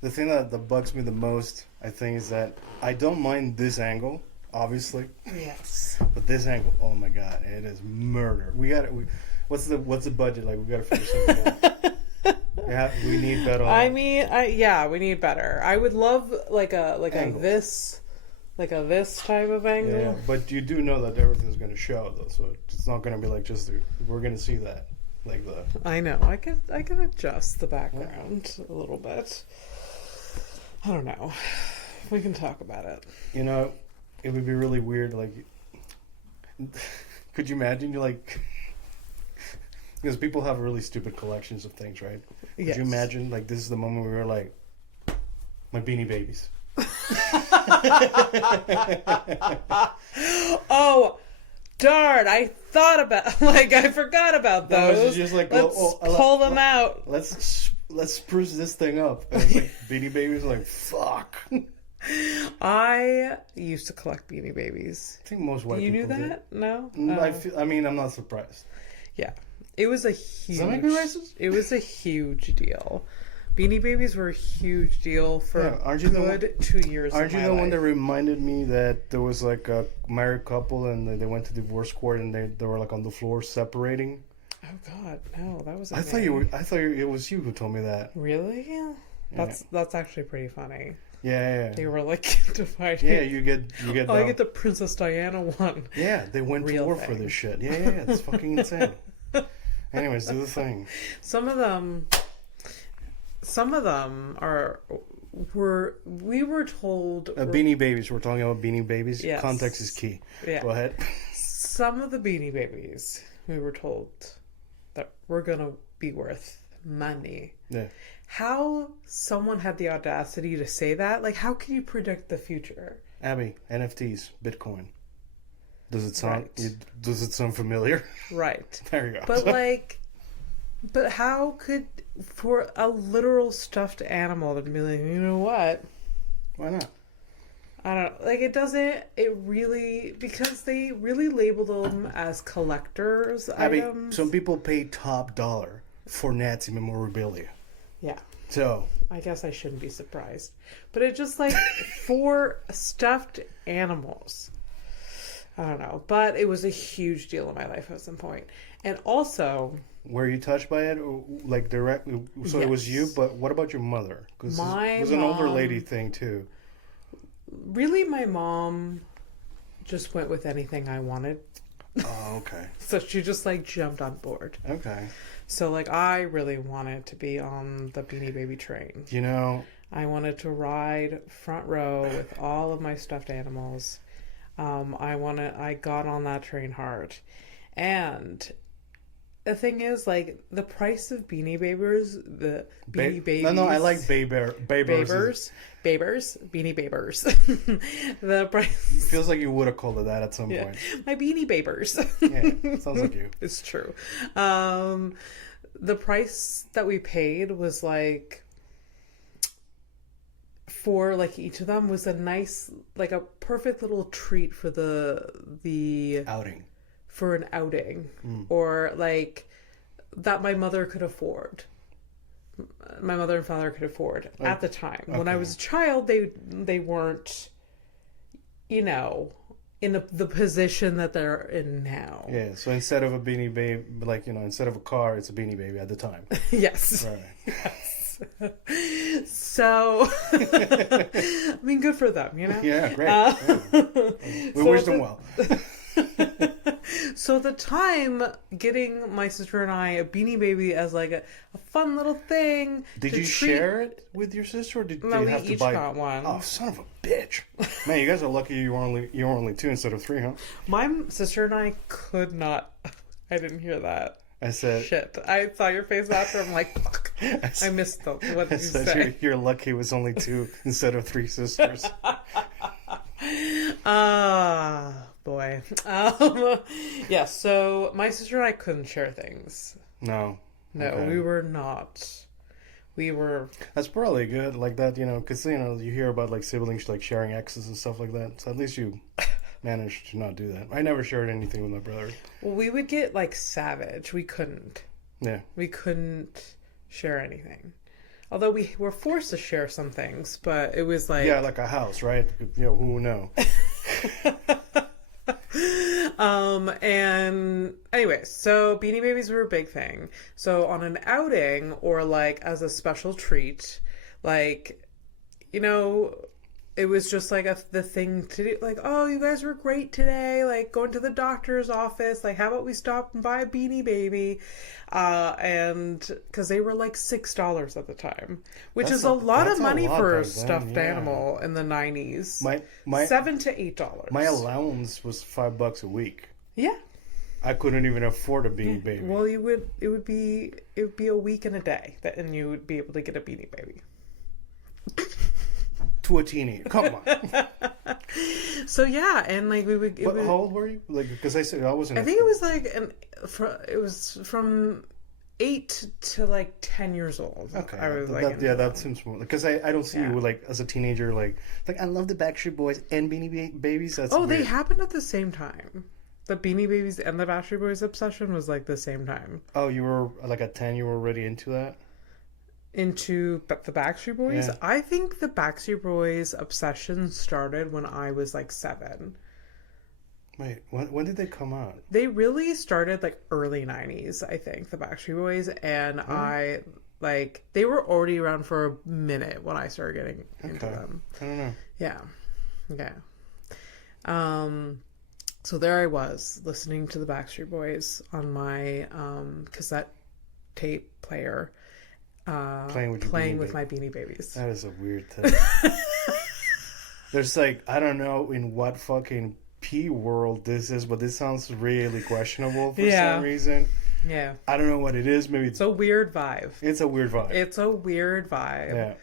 The thing that bugs me the most, I think, is that I don't mind this angle, obviously. Yes. But this angle, oh my god, it is murder. What's the budget like? We gotta figure something out. Yeah, we need better. I mean, we need better. I would love like a this type of angle. Yeah, but you do know that everything's gonna show though, so it's not gonna be like we're gonna see that like the. I know. I can adjust the background a little bit. I don't know. We can talk about it. You know, it would be really weird. Like, could you imagine? You like. Because people have really stupid collections of things, right? Could you imagine, like, this is the moment we were like, my Beanie Babies. Oh, darn! I forgot about those. No, it's just like, let's pull them out. Let's spruce this thing up. And it's like Beanie Babies, like, fuck. I used to collect Beanie Babies. I think most white people knew that? Did. No? I'm not surprised. Yeah. It was a huge... Does that make me racist? It was a huge deal. Beanie Babies were a huge deal for 2 years. Aren't you the one that reminded me that there was like a married couple and they went to divorce court and they were like on the floor separating? Oh God, no, that was. I thought it was you who told me that. Really? Yeah. That's actually pretty funny. Yeah. They were like divided. Yeah, you get. Oh, I get the Princess Diana one. Yeah, they went to war for this shit. Yeah, it's fucking insane. Anyways, do the thing. Some of them we were told... Beanie Babies. We're talking about Beanie Babies. Yes. Context is key. Yeah. Go ahead. Some of the Beanie Babies, we were told that we're going to be worth money. Yeah. How someone had the audacity to say that? Like, how can you predict the future? Abby, NFTs, Bitcoin. Does it sound Right. Does it sound familiar? Right. There you go. But how could, for a literal stuffed animal to be like, you know what? Why not? I don't know. Like, because they really label them as collectors Abby, items. some people pay top dollar for Nazi memorabilia. Yeah. So I guess I shouldn't be surprised. But it's just like for stuffed animals. I don't know. But it was a huge deal in my life at some point. And also... Were you touched by it? Like directly? So Yes. It was you, but what about your mother? Because it was an older lady thing too. Really, my mom just went with anything I wanted. Oh, okay. So she just like jumped on board. Okay. So like I really wanted to be on the Beanie Baby train. You know... I wanted to ride front row with all of my stuffed animals. I got on that train hard. And the thing is, like, the price of Beanie Babies, the Beanie Babies... No, I like Babers. Beanie Babers. The price... It feels like you would have called it that at some point. My Beanie Babers. Yeah, sounds like you. It's true. The price that we paid was like... For like each of them was a nice, like a perfect little treat for the outing. For an outing, or like that my mother could afford. My mother and father could afford at the time. Okay. When I was a child, they weren't, in the position that they're in now. Yeah. So instead of a Beanie Baby, instead of a car, it's a Beanie Baby at the time. Yes. Right. Yes. So, I mean, good for them, Yeah, great. We wish them well. So at the time, getting my sister and I a Beanie Baby as like a fun little thing. Did you share it with your sister, or did you have to buy? We each got one. Oh, son of a bitch! Man, you guys are lucky you were only 2 instead of 3, huh? My sister and I could not. I didn't hear that. I said, shit. I saw your face after. I'm like, fuck. I missed them. What did you say? You're lucky it was only 2 instead of 3 sisters. Boy. Yeah, so my sister and I couldn't share things. No. No, okay. We were not. We were... That's probably good, like that, because, you hear about, like, siblings, like, sharing exes and stuff like that. So at least you managed to not do that. I never shared anything with my brother. Well, we would get, like, savage. We couldn't. Yeah. We couldn't share anything. Although we were forced to share some things, but it was like... Yeah, like a house, right? You know, who would know? And anyway, so Beanie Babies were a big thing. So on an outing or like as a special treat, like, you know, it was just like the thing to do. Like, oh, you guys were great today. Like going to the doctor's office. Like, how about we stop and buy a Beanie Baby? And because they were like $6 at the time, which is a lot of money for a stuffed animal in the 90s. My $7 to $8. My allowance was $5 a week. Yeah. I couldn't even afford a Beanie Baby. Well, it would be a week and a day and you would be able to get a Beanie Baby. To a teenager, come on. So yeah, and like we would. How old were you? Like, because I said I wasn't. I think it was like it was from 8 to like 10 years old. Okay, I was that seems more because I don't see you like as a teenager like I love the Backstreet Boys and Beanie Babies. That's weird. They happened at the same time. The Beanie Babies and the Backstreet Boys obsession was like the same time. Oh, you were like at 10. You were already into that. Into the Backstreet Boys? Yeah. I think the Backstreet Boys obsession started when I was like 7. Wait, when did they come out? They really started like early 90s, I think, the Backstreet Boys, and I like they were already around for a minute when I started getting into them. I don't know. Yeah. So there I was listening to the Backstreet Boys on my cassette tape player. Playing with my Beanie Babies. That is a weird thing. There's like, I don't know in what fucking P world this is, but this sounds really questionable for some reason. Yeah. I don't know what it is. Maybe it's a weird vibe. It's a weird vibe. Yeah.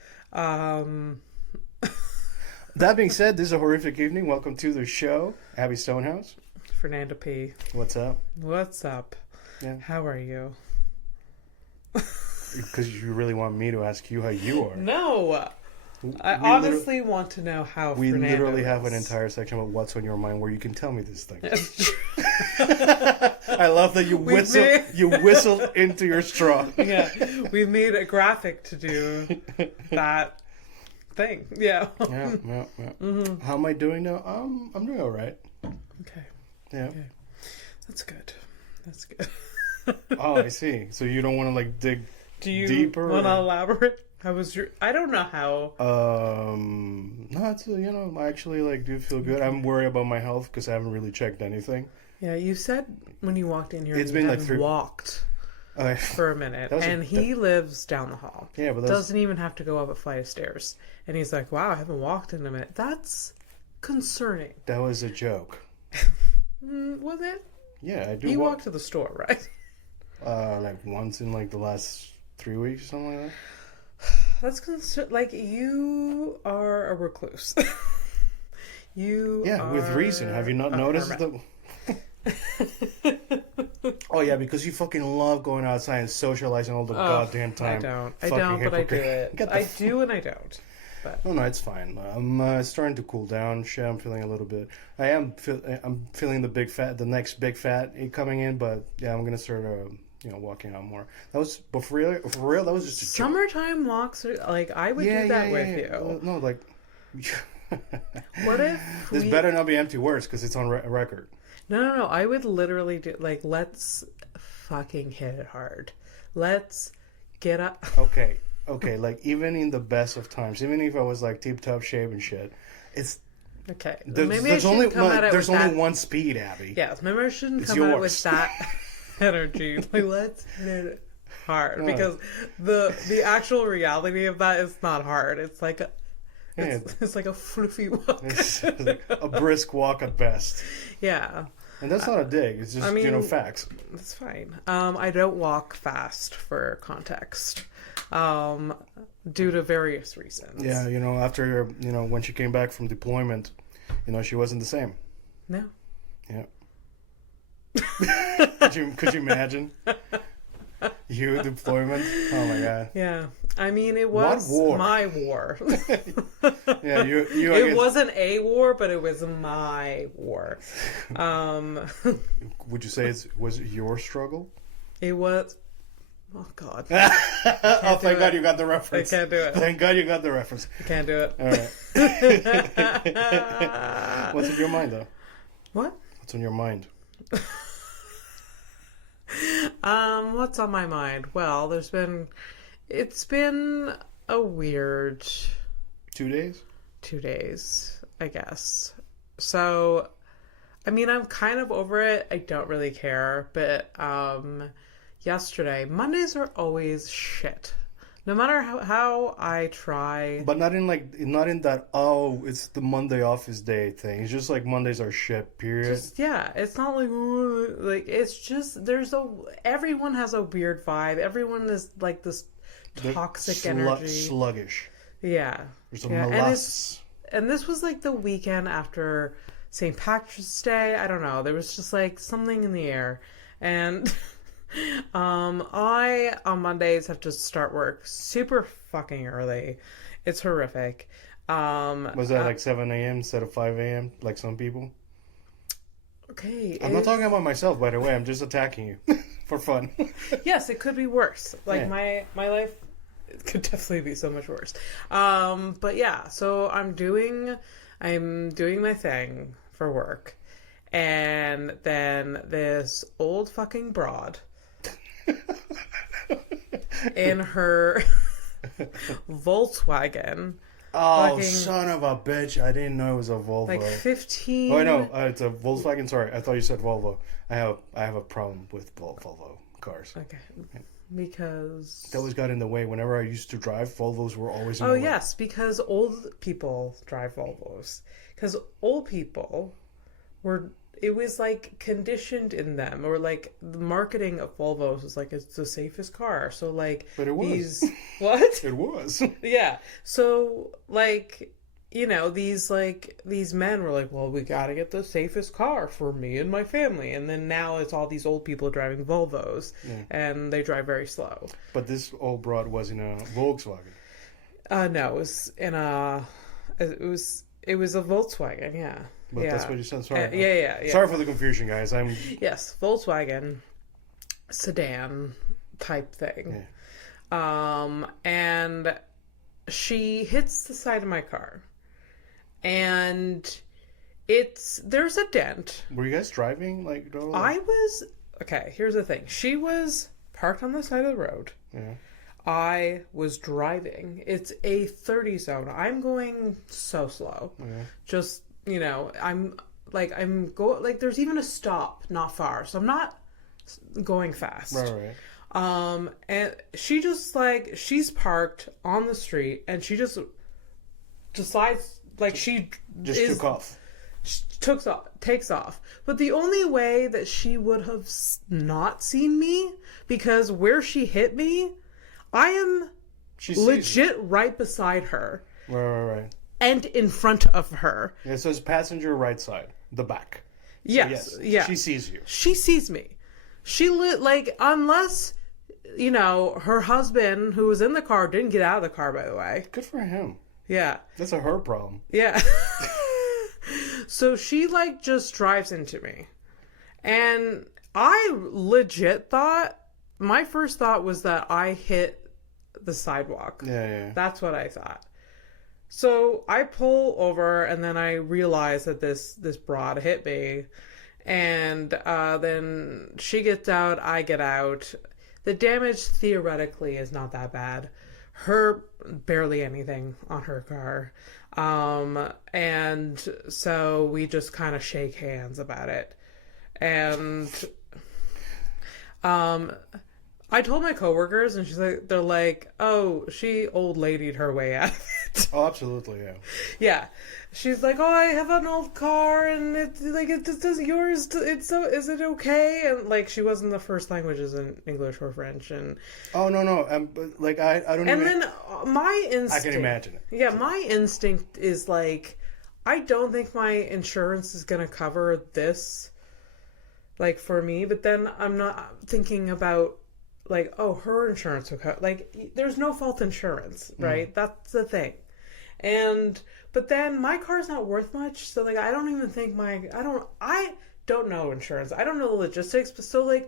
That being said, this is a horrific evening. Welcome to the show, Abby Stonehouse. Fernando P. What's up? Yeah. How are you? Because you really want me to ask you how you are. No. I honestly want to know how we Fernando literally have an entire section about what's on your mind where you can tell me these things. I love that you whistled into your straw. Yeah. We made a graphic to do that thing. Yeah. Yeah. Mm-hmm. How am I doing now? I'm doing all right. Okay. Yeah. Okay. That's good. Oh, I see. So you don't want to like dig deeper? Want to elaborate? How was your? I don't know how. No, it's I actually like do feel good. I'm worried about my health because I haven't really checked anything. Yeah, you said when you walked in here, it's been like walked for a minute, and he lives down the hall. Yeah, but doesn't even have to go up a flight of stairs, and he's like, "Wow, I haven't walked in a minute." That's concerning. That was a joke. Was it? Yeah, I do. You walked to the store, right? Like once in like the last 3 weeks or something like that. That's like you are a recluse. With reason. Have you not noticed the? Oh yeah, because you fucking love going outside and socializing all the goddamn time. I don't, but I do it. I do and I don't. But. No, it's fine. I'm starting to cool down. Shit, I'm feeling a little bit. I'm feeling the next big fat coming in, but yeah, I'm gonna start walking out more. But for real, that was just a summertime joke. Walks. Like I would do that with you. No, like. What if this better not be empty words because it's on record. No. I would literally do like let's fucking hit it hard. Let's get up. Okay, like even in the best of times, even if I was like tip top shape and shit, it's okay. There's only one speed, Abby. Yes, maybe I shouldn't come at it with that energy. Like let's hit it hard because the actual reality of that is not hard. It's like it's like a fluffy walk. It's like a brisk walk at best. Yeah. And that's not a dig. It's just facts. That's fine. I don't walk fast for context. Due to various reasons. Yeah, after when she came back from deployment, she wasn't the same. No. Yeah. Could you imagine? You deployment? Oh my god. Yeah. I mean, it was my war. Yeah, you it wasn't a war, but it was my war. Would you say was it your struggle? It was. Oh, God. Oh, thank God you got the I reference. can't do it. Thank God you got the reference. I can't do it. All right. What's in your mind, though? What? What's on your mind? What's on my mind? Well, it's been a weird 2 days? 2 days, I guess. So, I mean, I'm kind of over it. I don't really care, but, yesterday, Mondays are always shit. No matter how I try. But not in that, oh, it's the Monday office day thing. It's just like Mondays are shit, period. Yeah, it's not like it's just everyone has a weird vibe. Everyone is like this toxic energy. Sluggish. Yeah. There's a molasses. And this was like the weekend after St. Patrick's Day. I don't know. There was just like something in the air. And I on Mondays have to start work super fucking early. It's horrific. Was that like 7 a.m. instead of 5 a.m. like some people? Okay. I'm not talking about myself, by the way. I'm just attacking you for fun. Yes, it could be worse. Like Yeah. my life could definitely be so much worse. But yeah, so I'm doing my thing for work. And then this old fucking broad in her Volkswagen. Oh, fucking, son of a bitch. I didn't know it was a Volvo. like 15. Oh, no, it's a Volkswagen. Sorry, I thought you said Volvo. I have a problem with Volvo cars. Okay. Because They always got in the way. Whenever I used to drive, Volvos were always in the way. yes, because old people drive Volvos. Because old people it was like conditioned in them, or like the marketing of Volvos was like, it's the safest car. So like, But it was. What? It was. Yeah. So like, these men were like, well, we got to get the safest car for me and my family. And then now it's all these old people driving Volvos, and they drive very slow. But this old broad was in a Volkswagen. No, it was a Volkswagen. Yeah. But yeah. that's what you said. Sorry. Yeah. Sorry for the confusion, guys. Yes, Volkswagen sedan type thing. Yeah. And she hits the side of my car, and there's a dent. Were you guys driving? Okay, here's the thing. She was parked on the side of the road. Yeah. I was driving. It's a 30 zone. I'm going so slow. Yeah. Just, there's even a stop not far. So I'm not going fast. Right. And she just she's parked on the street, and she just decides took off. Takes off. But the only way that she would have not seen me, because where she hit me, I am legit right beside her. Right. And in front of her. Yeah, so it's passenger right side, the back. Yes. So Yeah. She sees you. She sees me. She unless, her husband, who was in the car, didn't get out of the car, by the way. Good for him. Yeah. That's a her problem. Yeah. So she just drives into me. And I legit thought, my first thought was that I hit the sidewalk. Yeah. That's what I thought. So I pull over, and then I realize that this broad hit me. And then she gets out, I get out. The damage theoretically is not that bad. Barely anything on her car. And so we just kind of shake hands about it. And I told my coworkers, and they're like, oh, she old ladied her way out of it. Oh, absolutely, yeah. Yeah. She's like, oh, I have an old car, and it's it just does yours. Is it okay? And she wasn't the first languages in English or French, and oh no, but I don't. And even... then my instinct, I can imagine it. Yeah, my instinct is I don't think my insurance is gonna cover this, for me. But then I'm not thinking about her insurance will cover. There's no fault insurance, right? That's the thing. But then my car's not worth much, so I don't even think I don't know insurance. I don't know the logistics, but so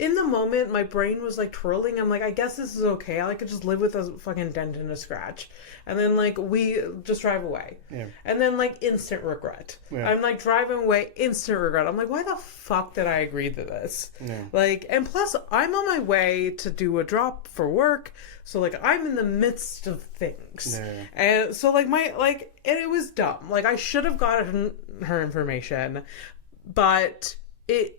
in the moment, my brain was like twirling. I'm like, I guess this is okay. I could just live with a fucking dent and a scratch. And then like we just drive away. Yeah. And then like instant regret. Yeah. I'm like driving away, instant regret. I'm like, why the fuck did I agree to this? Yeah. Like, and plus I'm on my way to do a drop for work. So like I'm in the midst of things. Yeah. And so like and it was dumb. Like I should have gotten her information, but it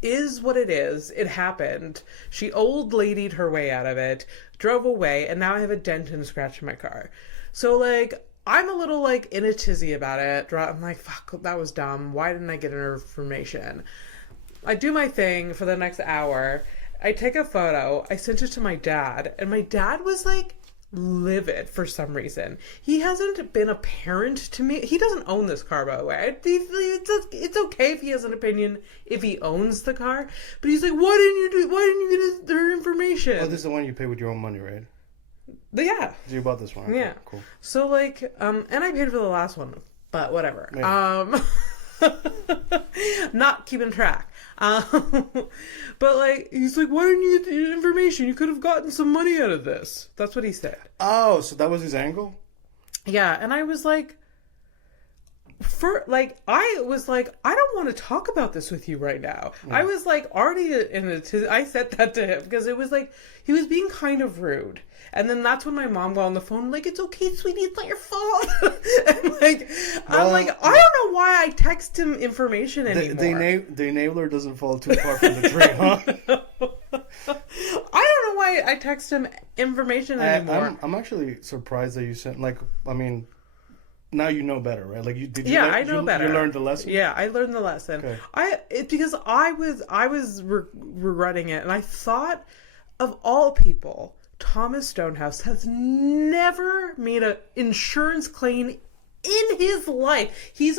is what it is. It happened. She old ladied her way out of it, drove away, and now I have a dent and a scratch in my car. So, like, I'm a little, like, in a tizzy about it. I'm like, fuck, that was dumb. Why didn't I get her information? I do my thing for the next hour. I take a photo. I sent it to my dad, and my dad was, like, livid for some reason. He hasn't been a parent to me. He doesn't own this car, by the way. It's okay if he has an opinion if he owns the car, but he's like, why didn't you get their information? Oh, this is the one you pay with your own money, right? Yeah. So you bought this one. Okay, yeah. Cool. So like, and I paid for the last one, but whatever. Yeah. Not keeping track. But like, he's like, why didn't you get the information? You could have gotten some money out of this. That's what he said. Oh, so that was his angle? Yeah, and I was like, I don't want to talk about this with you right now. Yeah. I was like already I said that to him because it was like, he was being kind of rude. And then that's when my mom got on the phone, like, it's okay, sweetie, it's not your fault. And like, well, I'm like, I don't know why I text him information anymore. The enabler doesn't fall too far from the tree, huh? I don't know why I text him information anymore. I'm actually surprised that you sent, like, I mean, now you know better, right? Like, I know better. You learned the lesson? Yeah, I learned the lesson. Okay. Because I was regretting it, and I thought, of all people, Thomas Stonehouse has never made an insurance claim in his life. He's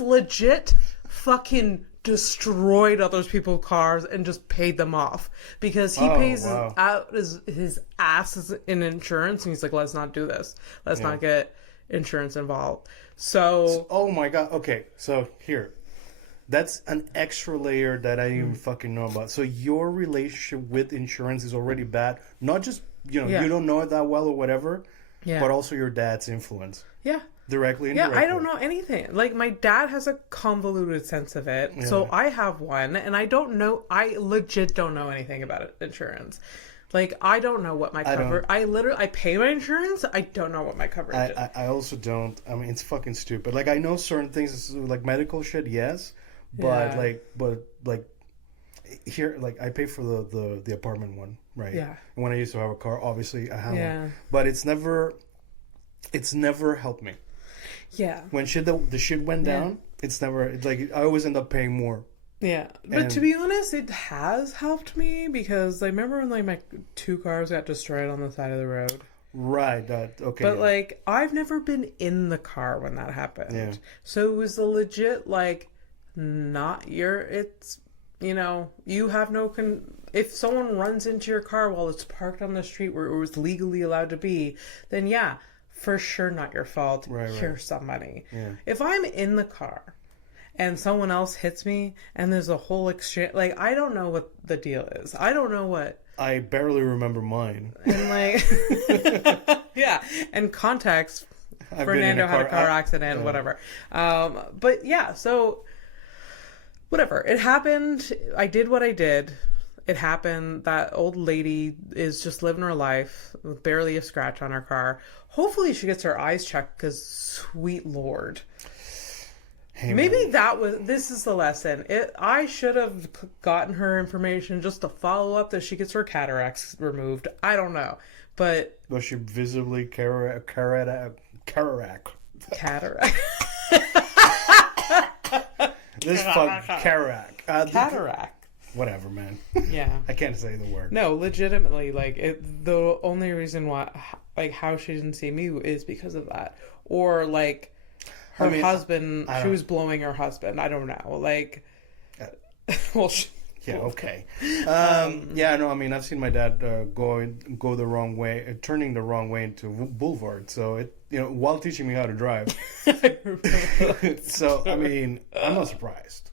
legit fucking destroyed other people's cars and just paid them off because he pays out his ass in insurance, and he's like, let's not do this. Let's not get insurance involved. So oh my god. Okay, so here. That's an extra layer that I didn't even fucking know about. So your relationship with insurance is already bad. Not just, you don't know it that well or whatever, but also your dad's influence. Yeah. Directly and indirectly. Yeah, I don't know anything. Like, my dad has a convoluted sense of it. Yeah. So I have one, and I legit don't know anything about insurance. Like, I don't know what my cover... I pay my insurance. I don't know what my coverage is. I also don't. I mean, it's fucking stupid. Like, I know certain things, like medical shit, yes. But here, like, I pay for the apartment one, right? Yeah. And when I used to have a car, obviously I have one. But it's never helped me. Yeah. When the shit went down, it's never, like, I always end up paying more. Yeah. But to be honest, it has helped me because I remember when, like, my 2 cars got destroyed on the side of the road. Right. Okay. But, like, I've never been in the car when that happened. Yeah. So it was a legit, like... you have no if someone runs into your car while it's parked on the street where it was legally allowed to be, then for sure not your fault. Here's some money. Yeah. If I'm in the car and someone else hits me and there's a whole exchange, like, I don't know what the deal is. I don't know what. I barely remember mine. And like, yeah, and context, Fernando had a car accident, whatever. But yeah, so. Whatever. It happened. I did what I did. It happened. That old lady is just living her life with barely a scratch on her car. Hopefully she gets her eyes checked because, sweet Lord. Hey, maybe this is the lesson. I should have gotten her information just to follow up that she gets her cataracts removed. I don't know. But... Was she visibly cataract? This cataract. Cataract. Whatever, man. Yeah. I can't say the word. No, legitimately, like, the only reason why, like, how she didn't see me is because of that. Or, like, her husband, she was blowing her husband. I don't know. Like, well, yeah, okay. Yeah, no, I mean, I've seen my dad go the wrong way, turning the wrong way into Boulevard. So, while teaching me how to drive. So, I mean, I'm not surprised.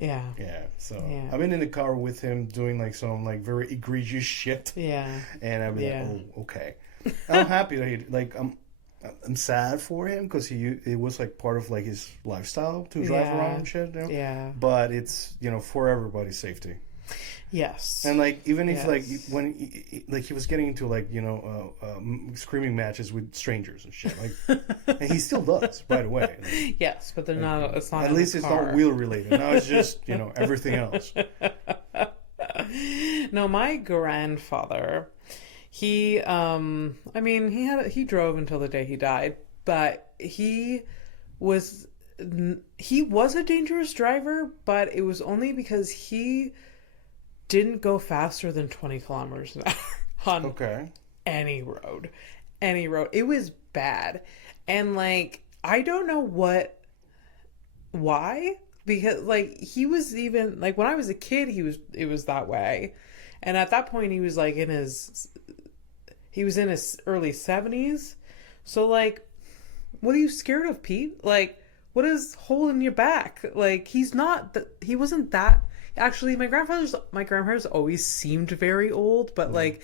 Yeah. Yeah. So Yeah. I've been in the car with him doing like some like very egregious shit. Yeah. And I've been Yeah. like, oh, okay. I'm happy that he like I'm sad for him because it was like part of like his lifestyle to drive around and shit. You know? Yeah. But it's for everybody's safety. Yes. And like even if like when he was getting into like screaming matches with strangers and shit like, and he still does, by the way. Like, yes, but they're not. It's not. At least it's not wheel related. Now it's just everything else. No, my grandfather, he he drove until the day he died, but he was a dangerous driver, but it was only because he didn't go faster than 20 kilometers an hour on any road. It was bad. And like, I don't know why, because like he was even like when I was a kid, it was that way. And at that point he was like in his early 70s. So like, what are you scared of, Pete? Like, what is holding your back? Like, he wasn't that. Actually, my grandparents always seemed very old, but like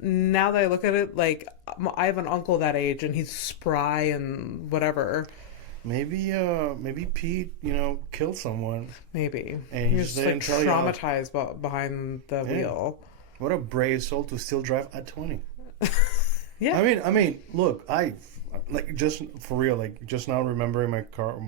now that I look at it, like I have an uncle that age and he's spry and whatever. Maybe Pete, killed someone. Maybe. And he just like traumatized behind the wheel. What a brave soul to still drive at 20. Yeah. I mean, look, like just for real, like just now remembering my car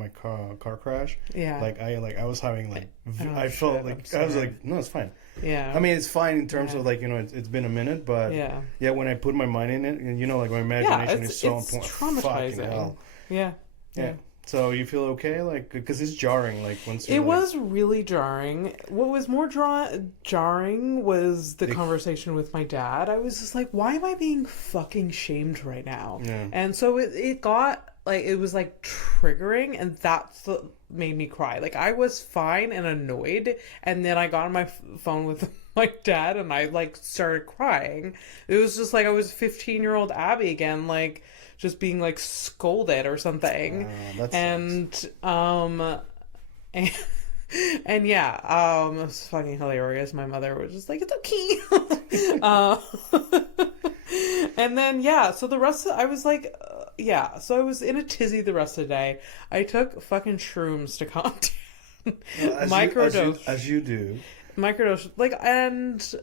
crash. Yeah. Like I was having like I felt like I was like, no, it's fine. Yeah. I mean, it's fine in terms of like it's been a minute, but yeah, when I put my mind in it, and like my imagination is so important. Traumatizing. Hell. Yeah. So you feel okay, like, because it's jarring, like once. It was really jarring. What was more jarring was the conversation with my dad. I was just like, why am I being fucking shamed right now? Yeah. And so it got like, it was like triggering, and that's what made me cry. Like, I was fine and annoyed, and then I got on my phone with my dad and I like started crying. It was just like I was 15-year-old Abby again, like just being like scolded or something. And yeah, it was fucking hilarious. My mother was just like, it's okay. And then so the rest of I was like, so I was in a tizzy the rest of the day. I took fucking shrooms to calm down. Microdose. As you do. Microdose. Like, and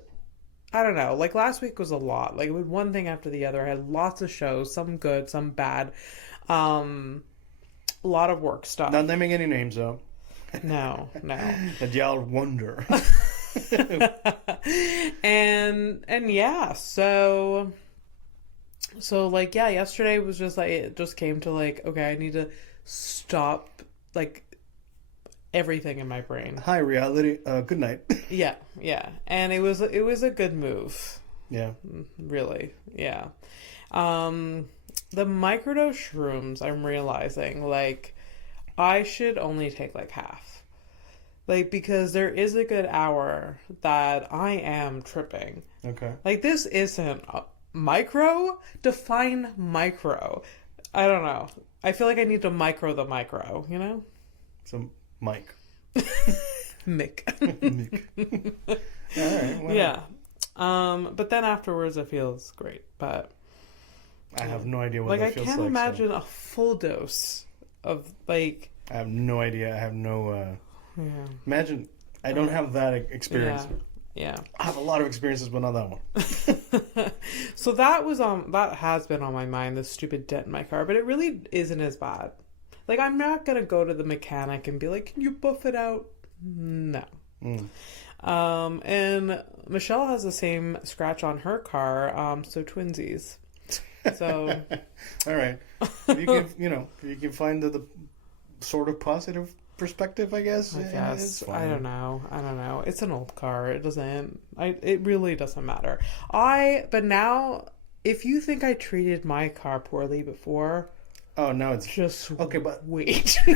I don't know. Like, last week was a lot. Like, it was one thing after the other. I had lots of shows, some good, some bad. A lot of work stuff. Not naming any names, though. No. That y'all wonder. and yeah, so like, yeah, yesterday was just like, it just came to like, okay, I need to stop like everything in my brain. Hi, reality. Good night. Yeah. And it was a good move. Yeah. Really. Yeah. The microdose shrooms, I'm realizing, like, I should only take like half. Like, because there is a good hour that I am tripping. Okay. Like, this isn't micro. Define micro. I don't know. I feel like I need to micro the micro, you know? So, Mike. Mick. Mick. All right. Well. Yeah. But then afterwards it feels great. But I have no idea what that feels like. I can't imagine a full dose of like. I have no idea. I have no. Imagine. I don't have that experience. Yeah. I have a lot of experiences, but not that one. So that has been on my mind, this stupid dent in my car, but it really isn't as bad. Like, I'm not gonna go to the mechanic and be like, can you buff it out? No. And Michelle has the same scratch on her car, so twinsies. So all right, you can find the sort of positive perspective, I guess. I don't know. It's an old car. It really doesn't matter. But now, if you think I treated my car poorly before, oh, now it's just okay. But wait, now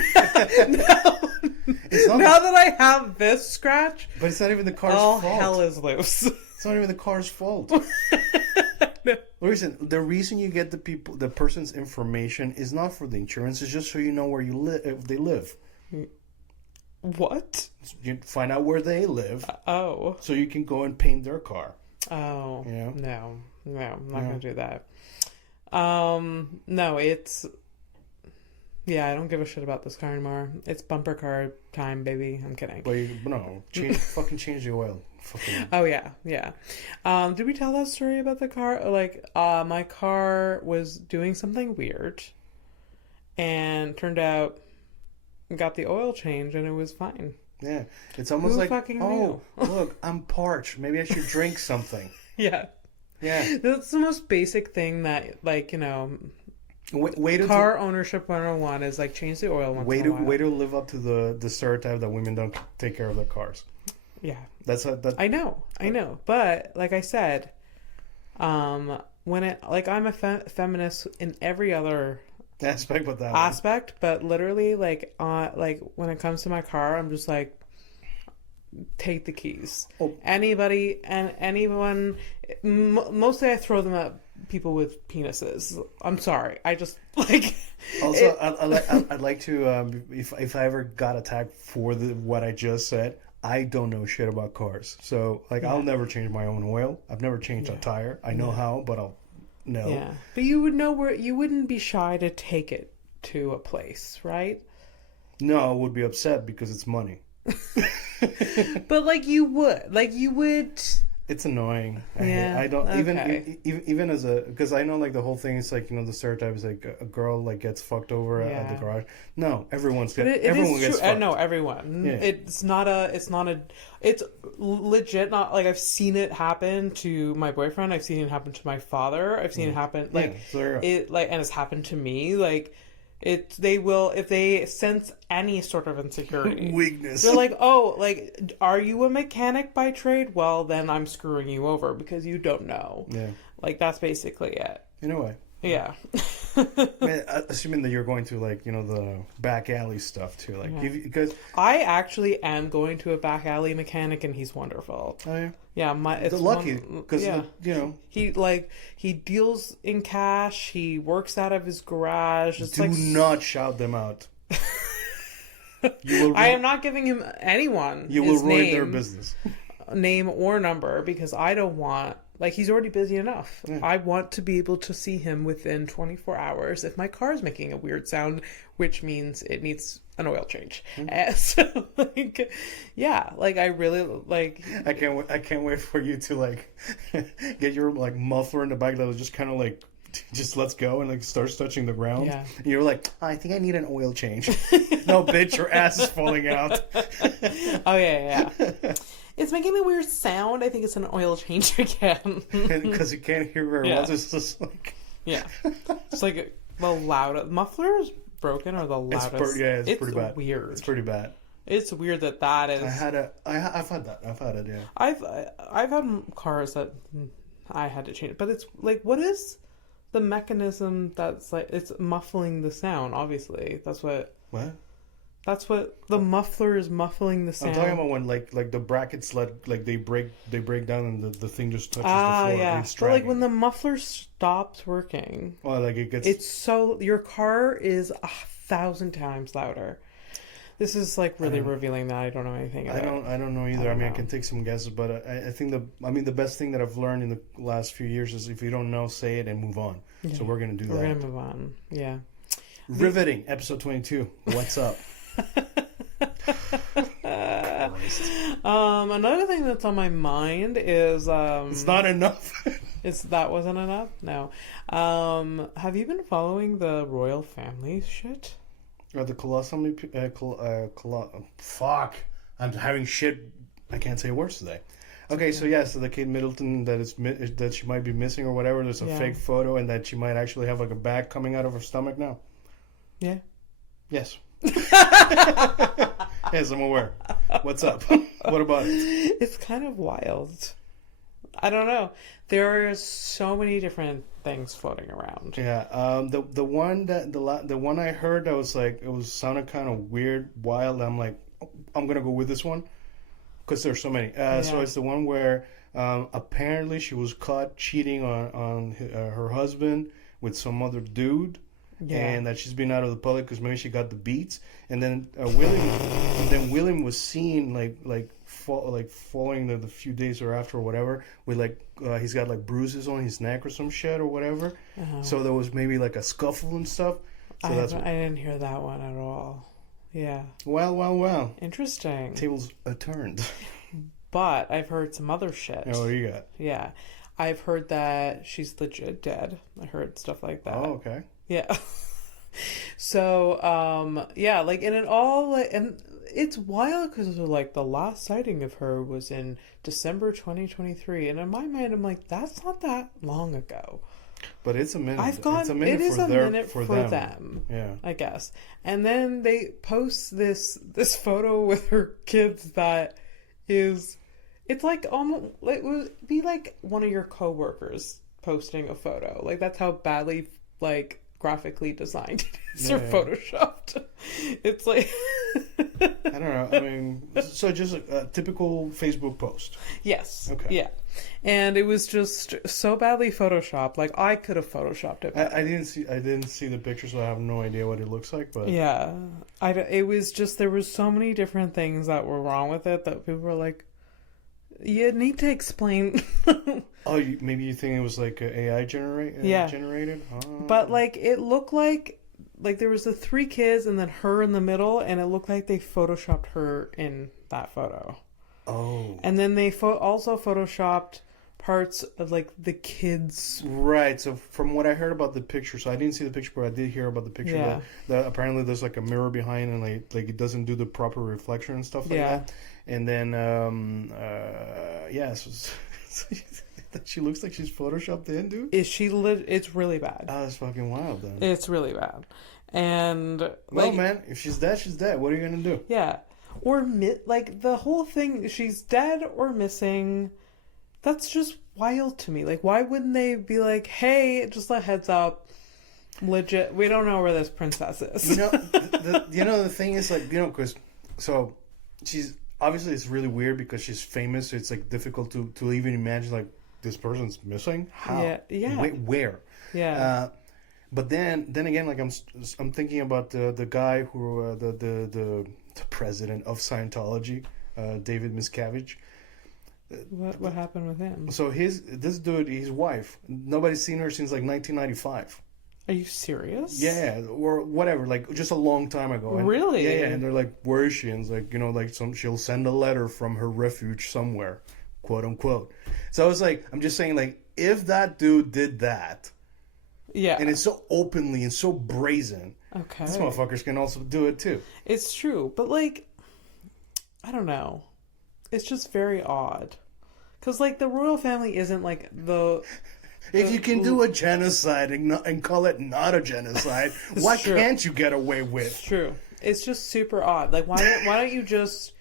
that I have this scratch, but it's not even the car's all fault. Hell is loose. It's not even the car's fault. No. Listen, the reason you get the person's information is not for the insurance. It's just so you know where if they live. What? You find out where they live. Oh. So you can go and paint their car. Oh. You know? No, I'm not going to do that. No, it's... Yeah, I don't give a shit about this car anymore. It's bumper car time, baby. I'm kidding. No, fucking change the oil. Fucking... Oh, yeah. Did we tell that story about the car? Like, my car was doing something weird, and turned out got the oil change, and it was fine. Yeah, it's almost Who like, fucking oh, knew? look, I'm parched. Maybe I should drink something. Yeah. That's the most basic thing that, like, you know... Car ownership 101 is like change the oil once in a while. Way to live up to the stereotype that women don't take care of their cars. Yeah, I know, but like I said, when it like I'm a feminist in every other aspect, but literally like when it comes to my car, I'm just like, take the keys. Anybody and anyone. Mostly, I throw them at people with penises. I'm sorry. I just like. Also, I'd like to if I ever got attacked for what I just said. I don't know shit about cars, so like I'll never change my own oil. I've never changed a tire. I know how, but I'll no. Yeah, but you would know where. You wouldn't be shy to take it to a place, right? No, I would be upset because it's money. But like you would. It's annoying. Yeah, I don't even as a because I know like the whole thing is like, you know, the stereotype is like a girl like gets fucked over at the garage. No, everyone gets fucked. No, everyone. Yeah. It's legit not like I've seen it happen to my boyfriend. I've seen it happen to my father. I've seen it happen and it's happened to me like. They will if they sense any sort of insecurity, weakness. They're like, "Oh, like, are you a mechanic by trade? Well, then I'm screwing you over because you don't know." Yeah, like that's basically it. In a way, yeah. Assuming that you're going to like, you know, the back alley stuff too, like because I actually am going to a back alley mechanic and he's wonderful. Oh yeah. Yeah, it's lucky because you know he deals in cash. He works out of his garage. Do not shout them out. I am not giving him anyone. You will ruin their business, name or number, because I don't want. Like, he's already busy enough. Yeah. I want to be able to see him within 24 hours if my car is making a weird sound, which means it needs an oil change. Mm-hmm. So, like, yeah, like, I really, like... I can't wait for you to, like, get your, like, muffler in the back that was just kind of, like, just lets go and, like, starts touching the ground. Yeah. And you're like, I think I need an oil change. No, bitch, your ass is falling out. Oh, yeah. It's making a weird sound. I think it's an oil change again. Because you can't hear very well. It's just like... Yeah. It's like the loud... Muffler is broken or the loudest? It's pretty bad. Weird. It's pretty bad. It's weird that is... I've had that. I've had it, yeah. I've had cars that I had to change. But it's like, what is the mechanism that's like... It's muffling the sound, obviously. That's what... What? That's what the muffler is muffling the sound. I'm talking about when like the brackets they break down and the thing just touches the floor. Yeah. But like when the muffler stops working. Well, like it's so your car is 1,000 times louder. This is like really revealing that I don't know anything about. I don't know either. I mean, I can take some guesses, but I think the best thing that I've learned in the last few years is if you don't know, say it and move on. Yeah. So we're gonna do that. We're gonna move on. Yeah. Riveting. Episode 22. What's up? Another thing that's on my mind is it's not enough. That wasn't enough? No. Have you been following the royal family shit? Or the colossal fuck. I'm having shit. I can't say words today. Okay, so so the Kate Middleton that she might be missing or whatever, there's a fake photo and that she might actually have like a bag coming out of her stomach now. Yeah. Yes. Yes, I'm aware. What's up? What about it? It's kind of wild. I don't know. There are so many different things floating around. Yeah. The one I heard that was like sounded kind of weird, wild. I'm like, I'm gonna go with this one because there's so many. So it's the one where apparently she was caught cheating on her husband with some other dude. and that she's been out of the public because maybe she got the beats. And then William was seen following the few days or after or whatever with he's got like bruises on his neck or some shit or whatever. So there was maybe like a scuffle and stuff. So I didn't hear that one at all. Yeah. Well. Interesting. Tables turned. But I've heard some other shit. Oh, what do you got? Yeah. I've heard that she's legit dead. I heard stuff like that. Oh, okay. Yeah. So, yeah, like, and it all, like, and it's wild because, like, the last sighting of her was in December 2023. And in my mind, I'm like, that's not that long ago. But it's a minute. It is a minute for them. Yeah. I guess. And then they post this photo with her kids that is, it's like almost, it would be like one of your coworkers posting a photo. Like, that's how badly, like, graphically designed it is or photoshopped. It's like I don't know. I mean, so just a typical Facebook post. Yes. Okay. Yeah. And it was just so badly photoshopped. Like, I could have photoshopped it. I didn't see the picture, so I have no idea what it looks like. But yeah, it was just, there was so many different things that were wrong with it that people were like, you need to explain. Oh, maybe you think it was like AI generated? Oh. But like, it looked like there was the 3 kids and then her in the middle, and it looked like they photoshopped her in that photo. Oh. And then they also photoshopped parts of like the kids. Right. So from what I heard about the picture, so I didn't see the picture, but I did hear about the picture. Yeah. That apparently there's like a mirror behind, and like it doesn't do the proper reflection and stuff like that. And then so she looks like she's photoshopped in, dude. It's really bad. Oh, that's fucking wild, then. It's really bad. And well, man, if she's dead, she's dead. What are you gonna do? Yeah. Or like the whole thing, she's dead or missing. That's just wild to me. Like, why wouldn't they be like, hey, just a heads up, legit, we don't know where this princess is. You know, the thing is, like, because so she's obviously, it's really weird because she's famous. So it's like difficult to even imagine like this person's missing. How? Yeah. Where? Yeah. But then again, like I'm thinking about the guy who the president of Scientology, David Miscavige. What happened with him? So this dude, his wife, nobody's seen her since like 1995. Are you serious? Yeah, or whatever, like just a long time ago. And, really? Yeah, and they're like, where is she? And it's like, she'll send a letter from her refuge somewhere, quote unquote. So I was like, I'm just saying, like, if that dude did that, yeah, and it's so openly and so brazen, okay, these motherfuckers can also do it too. It's true, but like, I don't know. It's just very odd. Because, like, the royal family isn't, like, if you can do a genocide and call it not a genocide, why can't you get away with? It's true. It's just super odd. Like, why don't you just,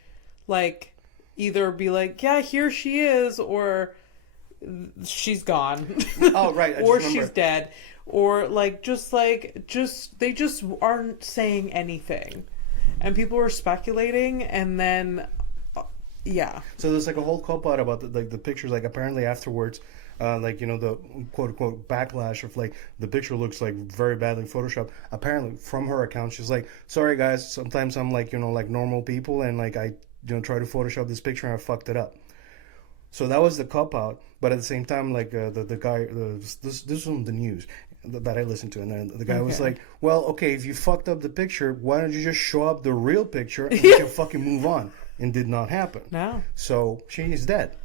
like, either be like, yeah, here she is, or she's gone. Oh, right. Or she's dead. Or, like, they just aren't saying anything. And people are speculating, and then... yeah. So there's like a whole cop out about the pictures. Like apparently afterwards, the quote unquote backlash of like the picture looks like very badly photoshopped. Apparently from her account, she's like, "Sorry guys, sometimes I'm like like normal people and like I try to Photoshop this picture and I fucked it up." So that was the cop out. But at the same time, like the guy, this was on the news that I listened to, and then the guy was like, "Well, okay, if you fucked up the picture, why don't you just show up the real picture and we can fucking move on?" And did not happen. No. So she is dead.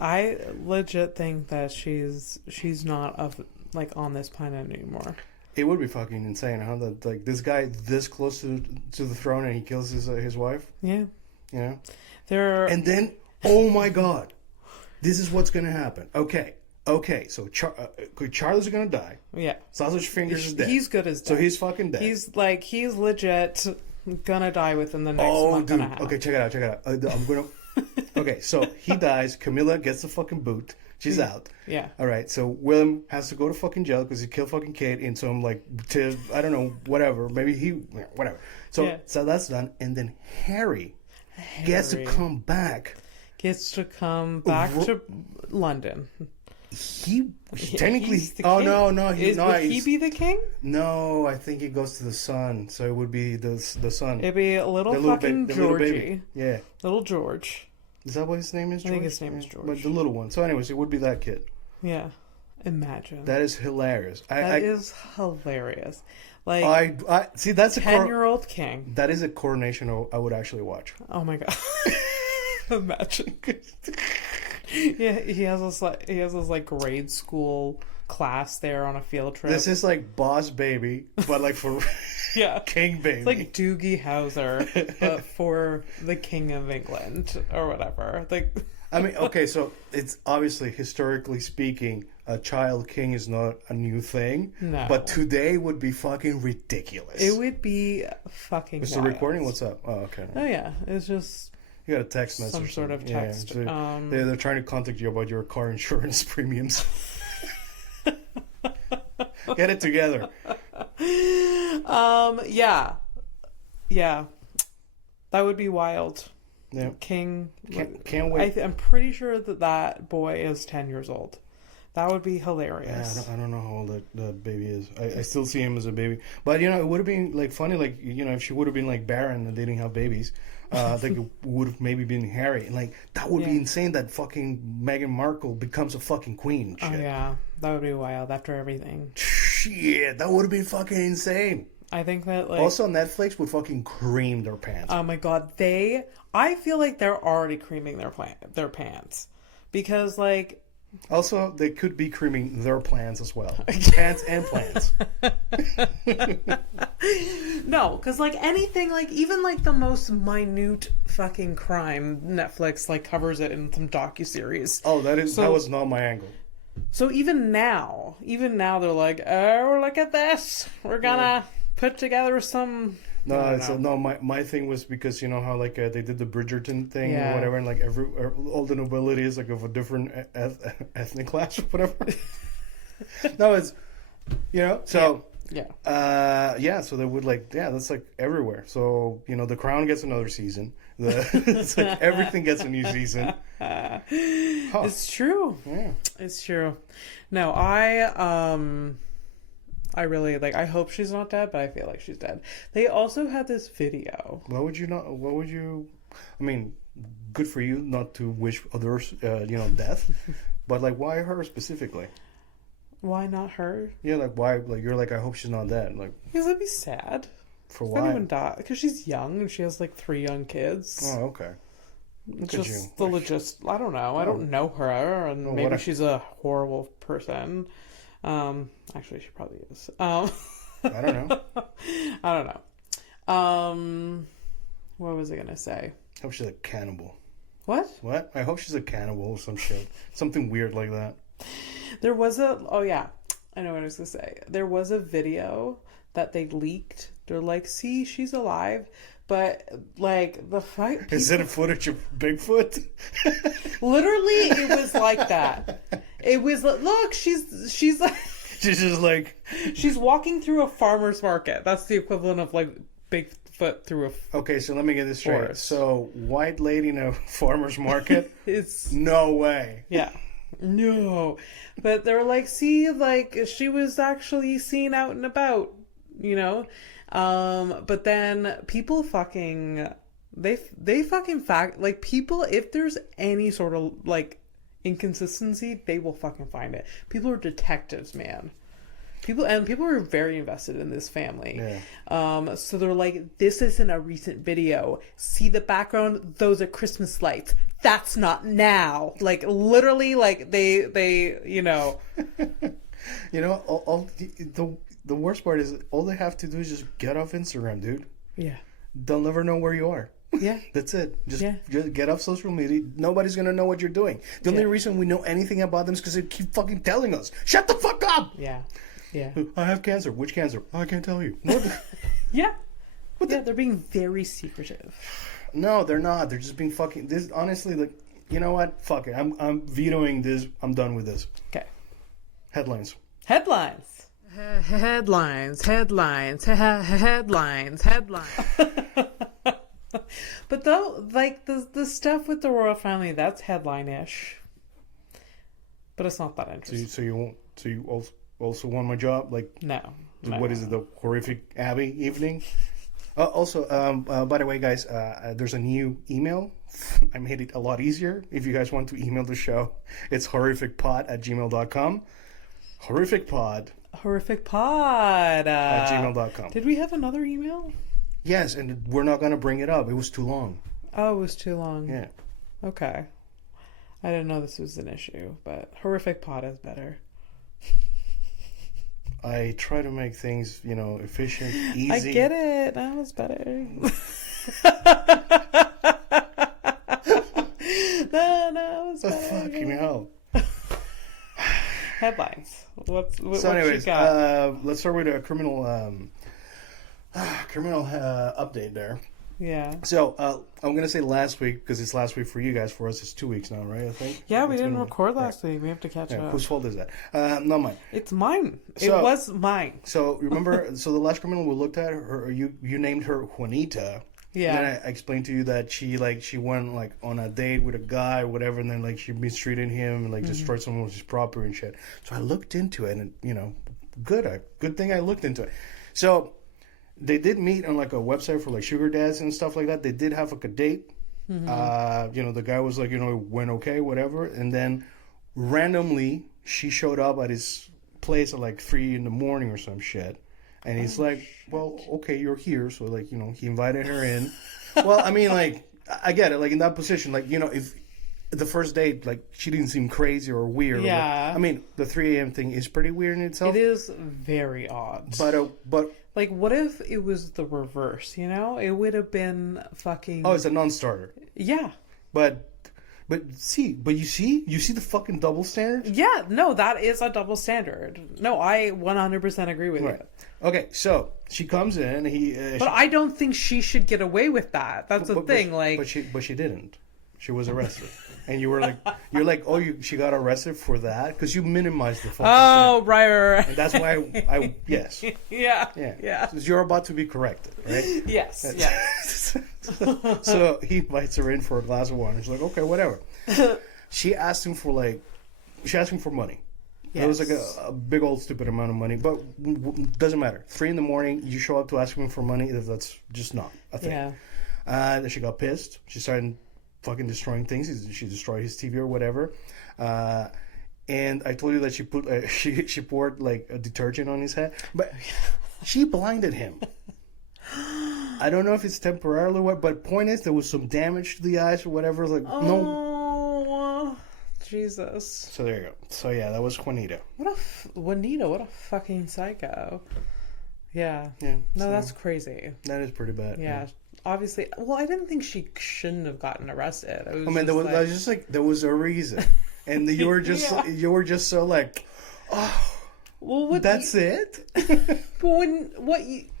I legit think that she's not on this planet anymore. It would be fucking insane, huh? That like this guy this close to the throne and he kills his wife. Yeah. Yeah. And then, oh my God, this is what's gonna happen. Okay. So Charlie's gonna die. Yeah. Sausage Fingers is dead. He's good as dead. So he's fucking dead. He's legit gonna die within the next month and a half. Okay, check it out. I'm gonna. Okay, so he dies. Camilla gets the fucking boot. She's out. Yeah. All right. So William has to go to fucking jail because he killed fucking Kate in some I don't know, whatever. Maybe whatever. So that's done, and then Harry gets to come back. To London. he technically. He's the Oh king. no, Would he he's, be the king? no. I think it goes to the son, so it would be the son. It'd be a little The little fucking the little Georgie. baby. Yeah, Little George. is that what his name is? George? I think his name is George. But the little one. So, anyways, it would be that kid. Yeah. Imagine. That is hilarious. That is hilarious. Like, I see. That's a 10-year-old king. That is a coronation I would actually watch. Oh my god. Imagine. Yeah, he has this like grade school class there on a field trip. This is like Boss Baby, but like for yeah, King Baby. it's like Doogie Howser, but for the King of England or whatever. Like, I mean, okay, so it's obviously historically speaking, a child king is not a new thing. No. But today would be fucking ridiculous. it would be fucking. Is the wild. recording? What's up? Oh, okay. Oh yeah, it's just You got a text message. some sort of Yeah, text. so they're trying to contact you about your car insurance premiums. Get it together. Yeah, that would be wild. Yeah. King. Can't wait. I'm pretty sure that boy is 10 years old. That would be Yeah, hilarious. I don't know how old the baby is. I still see him as a baby. But, you know, it would have been, like, funny, like, you know, if she would have been, like, barren and they didn't have babies, like, it would have maybe been Harry. And, like, that would be Yeah. insane that fucking Meghan Markle becomes a fucking queen. And Oh shit. yeah, that would be wild after everything. Shit, that would have been fucking insane. I think that like Also, Netflix would fucking cream their pants. oh my god, I feel like they're already creaming their pants because like Also, they could be creaming their plans as well. Pants and plans. no, because like anything like even like the most minute fucking crime, Netflix like covers it in some docuseries. Oh, that was not my angle. So even now they're like, oh, look at this. We're gonna put together some. No, my thing was because you know how like they did the Bridgerton thing Yeah. or whatever, and like all the nobility is like of a different ethnic class or whatever. No, it's you know so. Yeah. So they would like that's like everywhere. So you know the Crown gets another season. It's like everything gets a new season. Huh. It's true. Yeah. It's true. No, I really like. I hope she's not dead, but I feel like she's dead. They also had this video. Why would you not? What would you? I mean, good for you not to wish others, death. But like, why her specifically? Why not her? Yeah, like why? Like you're like, I hope she's not dead. Like Because that'd be sad. for If why? anyone died, because she's young and she has like 3 young kids. Oh, okay. Look at you. Just the I don't know. I don't know her, and maybe she's a horrible person. Actually, she probably is. I don't know. I don't know. What was I gonna say? I hope she's a cannibal. What? What? I hope she's a cannibal or some shit. Something weird like that. There was oh yeah, I know what I was gonna say. There was a video that they leaked. They're like, see, she's alive. But like the fight, Is it a footage of Bigfoot? literally, it was like that. It was like, look, she's like, She's just like, she's walking through a farmer's market. That's the equivalent of like Bigfoot through a. okay, so let me get this straight. Forest. So, white lady in a farmer's market? It's No way. yeah, no, but they're like, see, like she was actually seen out and about, you know. But then people fucking they fucking fact like people, if there's any sort of like inconsistency, they will fucking find it. People are detectives, man. People are very invested in this family. Yeah. So they're like, this isn't a recent video. See the background? Those are Christmas lights. That's not now. Like literally, like they you know. You know, all the worst part is all they have to do is just get off Instagram, dude. Yeah. They'll never know where you are. Yeah. That's it. Just Yeah. get off social media. Nobody's gonna know what you're doing. The only reason we know anything about them is because they keep fucking telling us. Shut the fuck up! Yeah. Yeah. I have cancer. Which cancer? Oh, I can't tell you. What? Yeah. Yeah, they're being very secretive. No, they're not. They're just being fucking. This honestly, like, you know what? Fuck it. I'm vetoing this. I'm done with this. Okay. Headlines. Headlines. Headlines. But though, like the stuff with the royal family, that's headline-ish. But it's not that interesting. So you also want my job? Like, No. what is it? The horrific Abby evening? Also, by the way, guys, there's a new email. I made it a lot easier. If you guys want to email the show, it's horrificpod@gmail.com. Horrificpod. Horrificpod. @gmail.com. Did we have another email? Yes, and we're not going to bring it up. It was too long. Oh, it was too long. Yeah. Okay. I didn't know this was an issue, but horrificpod is better. I try to make things, efficient, easy. I get it. That was better. No, it was better. Fucking hell. Headlines. What Anyways, you got? let's start with a criminal update there. Yeah. So, I'm going to say last week, because it's last week for you guys. For us, it's 2 weeks now, right? I think. Yeah, we didn't record last week. We have to catch up. Whose fault is that? Not mine. It's mine. It was mine. So, remember, the last criminal we looked at, you named her Juanita. Yeah. And then I explained to you that she went on a date with a guy or whatever, and then she mistreated him and destroyed someone else's property and shit. So I looked into it, and good thing I looked into it. So they did meet on a website for sugar dads and stuff like that. They did have a date. The guy was went okay, whatever, and then randomly she showed up at his place at 3 a.m. or some shit. And he's well, okay, you're here. So, he invited her in. Well, I mean, I get it. In that position, if the first date, she didn't seem crazy or weird. Yeah. I mean, the 3 a.m. thing is pretty weird in itself. It is very odd. But what if it was the reverse, It would have been fucking... Oh, it's a non-starter. Yeah. But you see the fucking double standard? Yeah, no, that is a double standard. No, I 100% agree with you. Okay, so she comes in. But I don't think she should get away with that. That's the thing. But she didn't. She was arrested, and you were she got arrested for that because you minimized the fucking thing. Right. And that's why I yes. Yeah. Because you're about to be corrected, right? Yes. So he invites her in for a glass of wine. She's like, okay, whatever. She asked him for money. Yes. It was a big old stupid amount of money, but doesn't matter. 3 a.m, you show up to ask him for money. That's just not a thing. Yeah. Then she got pissed. She started fucking destroying things. She destroyed his TV or whatever. And I told you that she put she poured a detergent on his head, but she blinded him. I don't know if it's temporarily what, but point is there was some damage to the eyes or whatever. No. Jesus. So there you go. So yeah, that was Juanita. What a fucking psycho. Yeah. Yeah. No, that's crazy. That is pretty bad. Yeah. Obviously. Well, I didn't think she shouldn't have gotten arrested. I mean, there was a reason, and you were just so oh. Well, that's it. The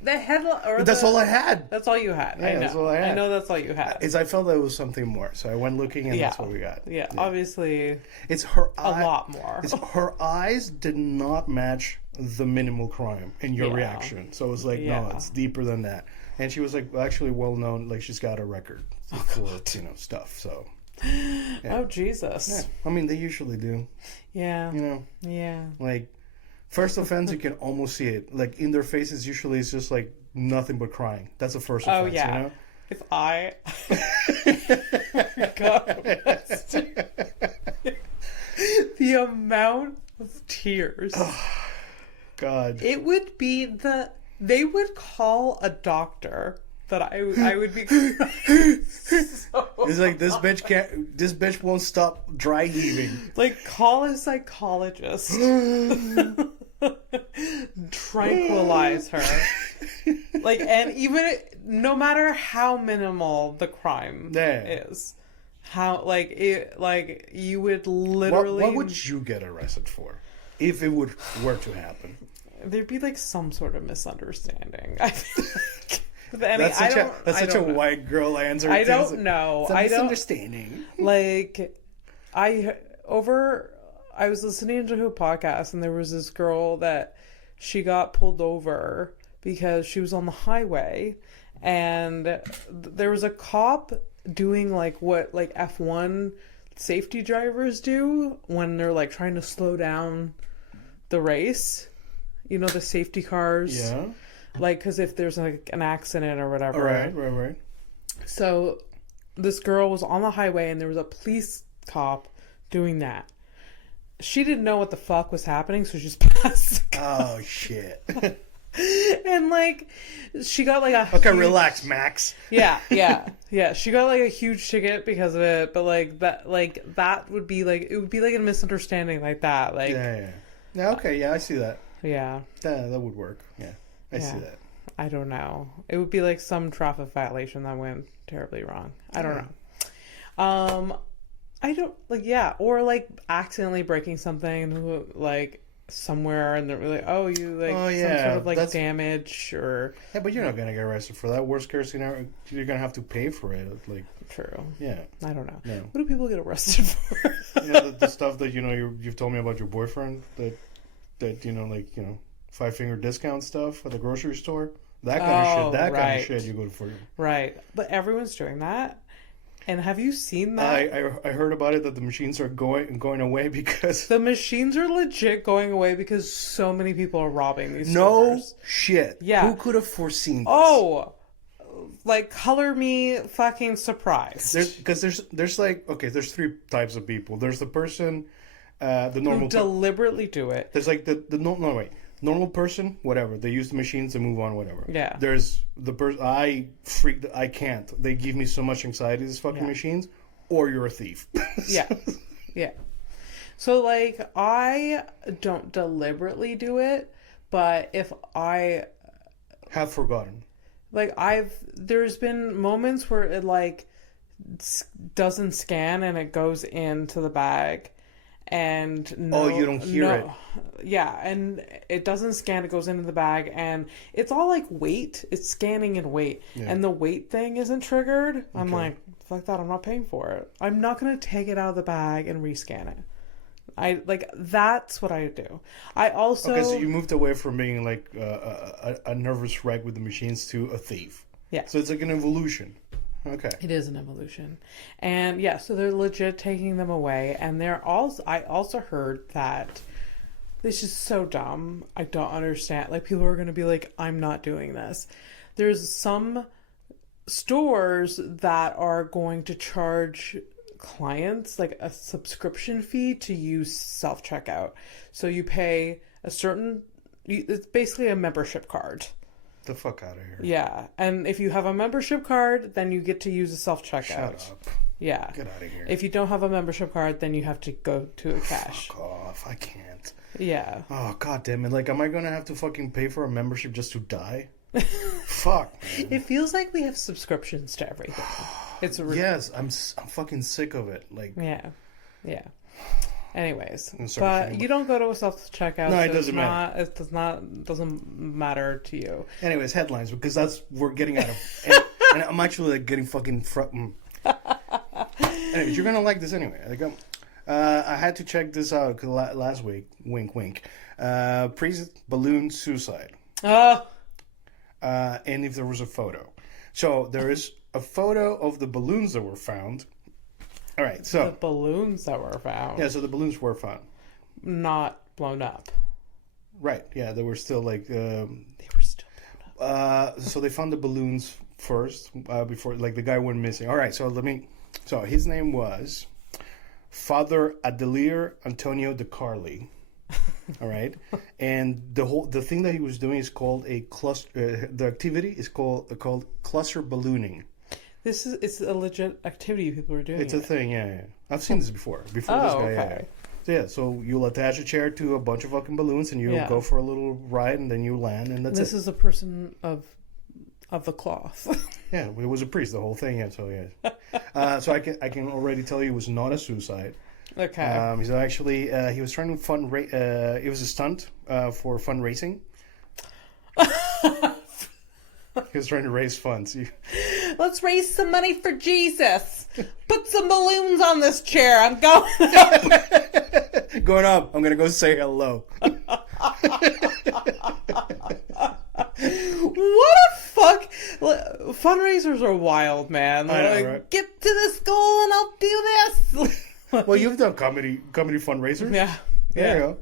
headline? That's all I had. That's all you had. Yeah, that's all I had. I know that's all you had. I felt there was something more, so I went looking, and that's what we got. Yeah, obviously, it's her a lot more. Her eyes did not match the minimal crime in your reaction, so it was no, it's deeper than that. And she was actually well known, she's got a record for stuff. So, yeah. Oh Jesus! Yeah. I mean, they usually do. Yeah. Yeah. First offense, you can almost see it. In their faces, usually it's just nothing but crying. That's the first offense. Oh yeah. If I got arrested, the amount of tears. Oh, God. It would be they would call a doctor that I would be. It's this bitch won't stop dry heaving. Call a psychologist. Tranquilize her. And even no matter how minimal the crime is, how you would literally. What would you get arrested for if it were to happen? There'd be some sort of misunderstanding. I feel that's such a white girl answer. I don't know. It's a misunderstanding. I was listening to a podcast, and there was this girl that she got pulled over because she was on the highway, and there was a cop doing what F1 safety drivers do when they're like trying to slow down the race. You know, the safety cars. Yeah. Like, because if there's like an accident or whatever. Right. So this girl was on the highway and there was a police cop doing that. She didn't know what the fuck was happening, so she just passed. Oh, shit. And like, she got like a okay, huge... relax, Max. Yeah. She got like a huge ticket because of it, but like that would be like, it would be like a misunderstanding like that. Like, Yeah, okay, yeah, I see that. Yeah. That would work. Yeah, I see that. I don't know. It would be like some traffic violation that went terribly wrong. I don't know. I don't like, or like accidentally breaking something like somewhere and they're like, oh, you like some sort of like damage or. Yeah, but you're not gonna get arrested for that. Worst case scenario, you're gonna have to pay for it. Like, true. Yeah. I don't know. No. What do people get arrested for? The stuff that you've told me about your boyfriend that 5-finger discount stuff at the grocery store. That kind of shit. That kind of shit you go for. Right, but everyone's doing that. And have you seen that? I heard about it that the machines are going away because the machines are legit going away because so many people are robbing these stores. No shit. Yeah. Who could have foreseen this? Oh, like color me fucking surprised. There's like, okay, there's 3 types of people. There's the person, the normal who deliberately do it. There's like normal person, whatever. They use the machines to move on, whatever. Yeah. There's the person, I can't. They give me so much anxiety, these fucking machines, or you're a thief. Yeah. So, like, I don't deliberately do it, but if I... have forgotten. Like, there's been moments where it, like, doesn't scan and it goes into the bag. And you don't hear it. Yeah, and it doesn't scan, it goes into the bag, and it's all like weight. It's scanning and weight. Yeah. And the weight thing isn't triggered. Okay. I'm like, fuck that, I'm not paying for it. I'm not gonna take it out of the bag and rescan it. That's what I do. I also... Okay, so you moved away from being like a nervous wreck with the machines to a thief. Yeah. So it's like an evolution. Okay. It is an evolution. And yeah, so they're legit taking them away. And I also heard that this is so dumb. I don't understand. Like, people are going to be like, I'm not doing this. There's some stores that are going to charge clients like a subscription fee to use self-checkout. So you pay it's basically a membership card. The fuck out of here. Yeah. And if you have a membership card, then you get to use a self-checkout. Shut up. Yeah. Get out of here. If you don't have a membership card, then you have to go to a cash. Fuck off. I can't. Yeah. Oh, god damn it. Like, am I going to have to fucking pay for a membership just to die? Fuck, man. It feels like we have subscriptions to everything. Yes, I'm fucking sick of it. Like. Yeah. Anyways, but you don't go to a self-checkout. No, it doesn't matter. It doesn't matter to you. Anyways, headlines, because that's we're getting out of. And I'm actually like getting fucking. Anyways, you're gonna like this anyway. I had to check this out last week. Wink, wink. Pre-balloon suicide. And if there was a photo, so there is a photo of the balloons that were found. All right, so... The balloons that were found. Yeah, so the balloons were found. Not blown up. Right, yeah, they were still like... They were still blown up. So they found the balloons first, before, like, the guy went missing. All right, so So his name was Father Adelier Antonio De Carli. All right? And the thing that he was doing is called a cluster... the activity is called cluster ballooning. It's a legit activity people are doing. It's a thing, yeah. I've seen this before. This guy, okay. Yeah. So you'll attach a chair to a bunch of fucking balloons, and you'll go for a little ride, and then you land, and that's it. This is a person of the cloth. Yeah, it was a priest, the whole thing. Yeah. So yeah. So I can already tell you it was not a suicide. Okay. He's actually he was trying to it was a stunt for fundraising. He was trying to raise funds. Let's raise some money for Jesus. Put some balloons on this chair. I'm going up. Going up. I'm going to go say hello. What a fuck. Fundraisers are wild, man. I know, right? Get to this goal and I'll do this. Well, you've done comedy fundraisers. Yeah. There you go.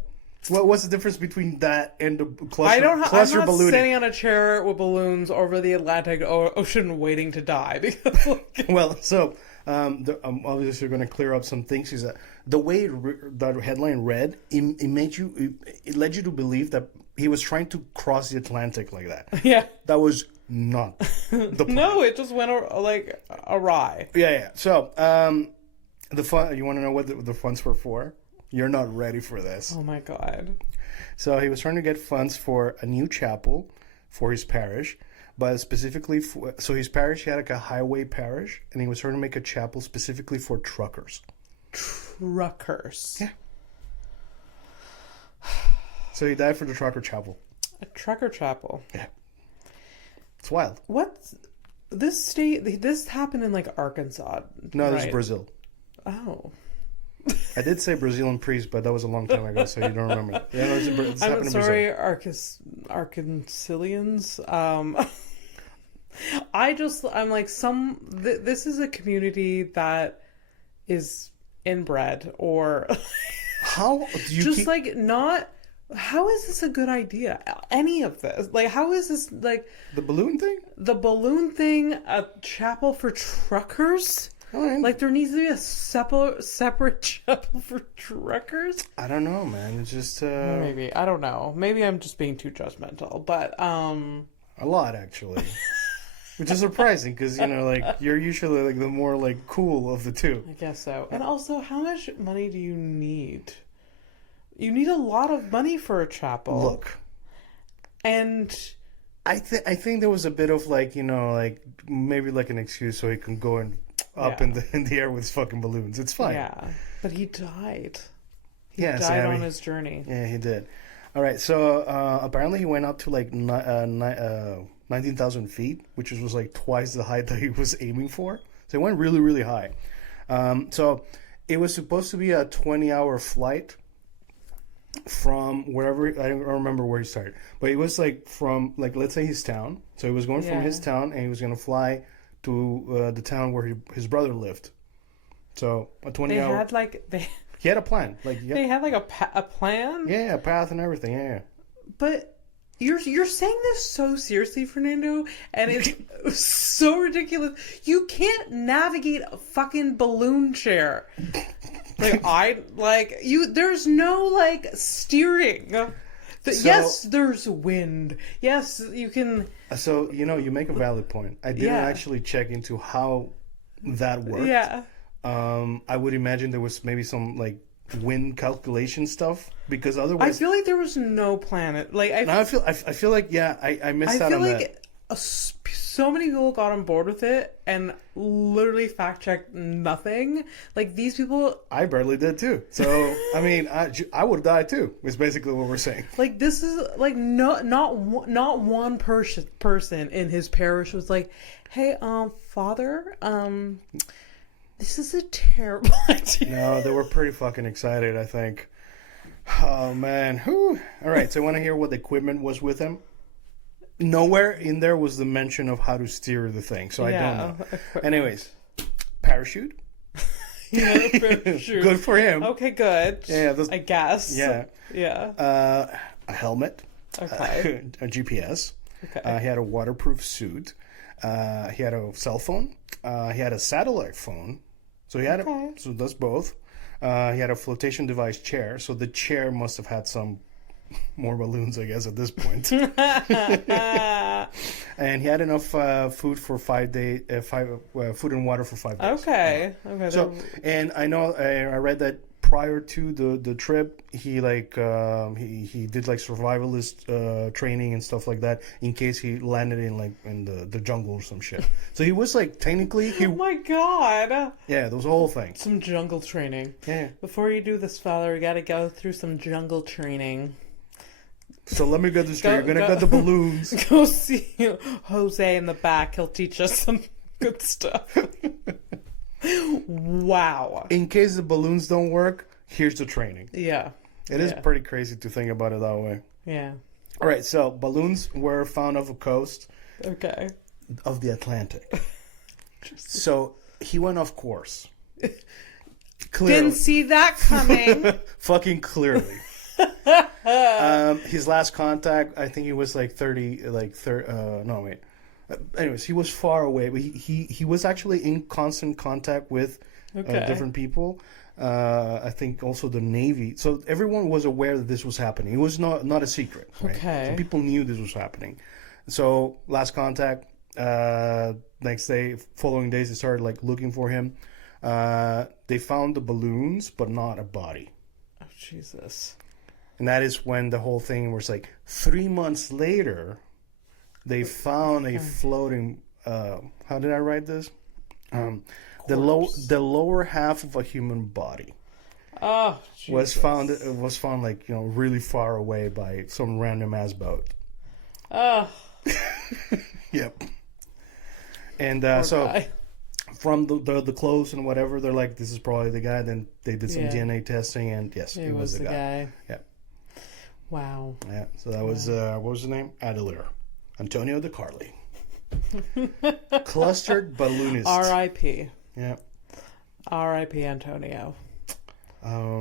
What's the difference between that and the cluster? I'm cluster not ballooning? sitting on a chair with balloons over the Atlantic Ocean waiting to die. Because, like, Well, so obviously we're going to clear up some things. Is that the way the headline read, it led you to believe that he was trying to cross the Atlantic like that. yeah. That was not the plan. No, it just went like awry. Yeah. So the fun. You want to know what the funds were for? You're not ready for this. Oh my God. So he was trying to get funds for a new chapel for his parish, but specifically so his parish, he had like a highway parish, and he was trying to make a chapel specifically for truckers. Truckers. Yeah. So he died for the trucker chapel. A trucker chapel. Yeah. It's wild. What's this state? This happened in like Arkansas. No, this right? is Brazil. Oh. I did say Brazilian priest, but that was a long time ago, so you don't remember. Yeah, no, this happened I'm in sorry, Brazil. Arkansilians. I'm like this is a community that is inbred or How do you just like not. How is this a good idea? Any of this? Like, how is this like the balloon thing? the balloon thing? A chapel for truckers? Right. Like, there needs to be a separate chapel for truckers? I don't know, man. It's just Maybe. I don't know. Maybe I'm just being too judgmental. But, a lot, actually. Which is surprising, because, like, you're usually, like, the more, like, cool of the two. I guess so. And also, how much money do you need? You need a lot of money for a chapel. Look. And I think there was a bit of, like, like, maybe, like, an excuse so he can go and up in the air with his fucking balloons. It's fine. yeah, but he died. He Yeah, died on his journey. Yeah, he did. All right, so apparently he went up to like 19,000 feet, which was like twice the height that he was aiming for. So he went really, really high. So it was supposed to be a 20-hour flight from wherever, I don't remember where he started, but it was like from, like, let's say his town. So he was going from his town, and he was going to fly to the town where his brother lived. So a 20-hour. He had a plan. They had like a plan. Yeah, a path and everything. Yeah. But you're saying this so seriously, Fernando, and it's so ridiculous. You can't navigate a fucking balloon chair. There's no like steering. Yes, there's wind. Yes, you can. So, you make a valid point. I didn't actually check into how that worked. Yeah. I would imagine there was maybe some, like, wind calculation stuff, because otherwise... I feel like there was no planet. Like, I feel like, I missed out on that. I feel like so many people got on board with it and literally fact-checked nothing. Like, these people... I barely did, too. So, I mean, I would die, too, is basically what we're saying. Like, this is, like, not one person in his parish was like, hey, Father, this is a terrible idea. No, they were pretty fucking excited, I think. Oh, man. Whew. All right, so I want to hear what the equipment was with him. Nowhere in there was the mention of how to steer the thing, so I don't know. Anyways, parachute. Parachute. Good for him. Okay, good. Yeah, I guess. Yeah. Yeah. A helmet. Okay. A GPS. Okay. He had a waterproof suit. He had a cell phone. He had a satellite phone. So he had so that's both. He had a flotation device chair. So the chair must have had some more balloons, I guess, at this point. And he had enough food for 5 days. Food and water for 5 days. Okay. Okay. So, and I know I read that prior to the trip, he he did like survivalist training and stuff like that in case he landed in the jungle or some shit. So he was like technically Oh my god. Yeah, there was a whole thing. Some jungle training. Yeah. Before you do this, Father, we got to go through some jungle training. So let me get this straight. You're gonna get the balloons. Go see Jose in the back. He'll teach us some good stuff. Wow. In case the balloons don't work, here's the training. Yeah. It is pretty crazy to think about it that way. Yeah. All right, so balloons were found off the coast of the Atlantic. So he went off course. Didn't see that coming. Fucking clearly. His last contact, I think he was like 30, no, wait. Anyways, he was far away, but he was actually in constant contact with different people. I think also the Navy. So everyone was aware that this was happening. It was not a secret. Right? Okay. So people knew this was happening. So last contact, next day, following days, they started like looking for him. They found the balloons, but not a body. Oh, Jesus. And that is when the whole thing was like 3 months later, they found a floating, how did I write this? The lower half of a human body. Oh, Jesus. was found like, really far away by some random ass boat. Oh. Yep. And so guy. From the clothes and whatever, they're like, this is probably the guy. Then they did some DNA testing, and yes, it was the guy. Yeah. Wow. Yeah. So that was what was his name? Adelaire. Antonio De Carli. Clustered balloonist. R.I.P. Yeah. R.I.P. Antonio.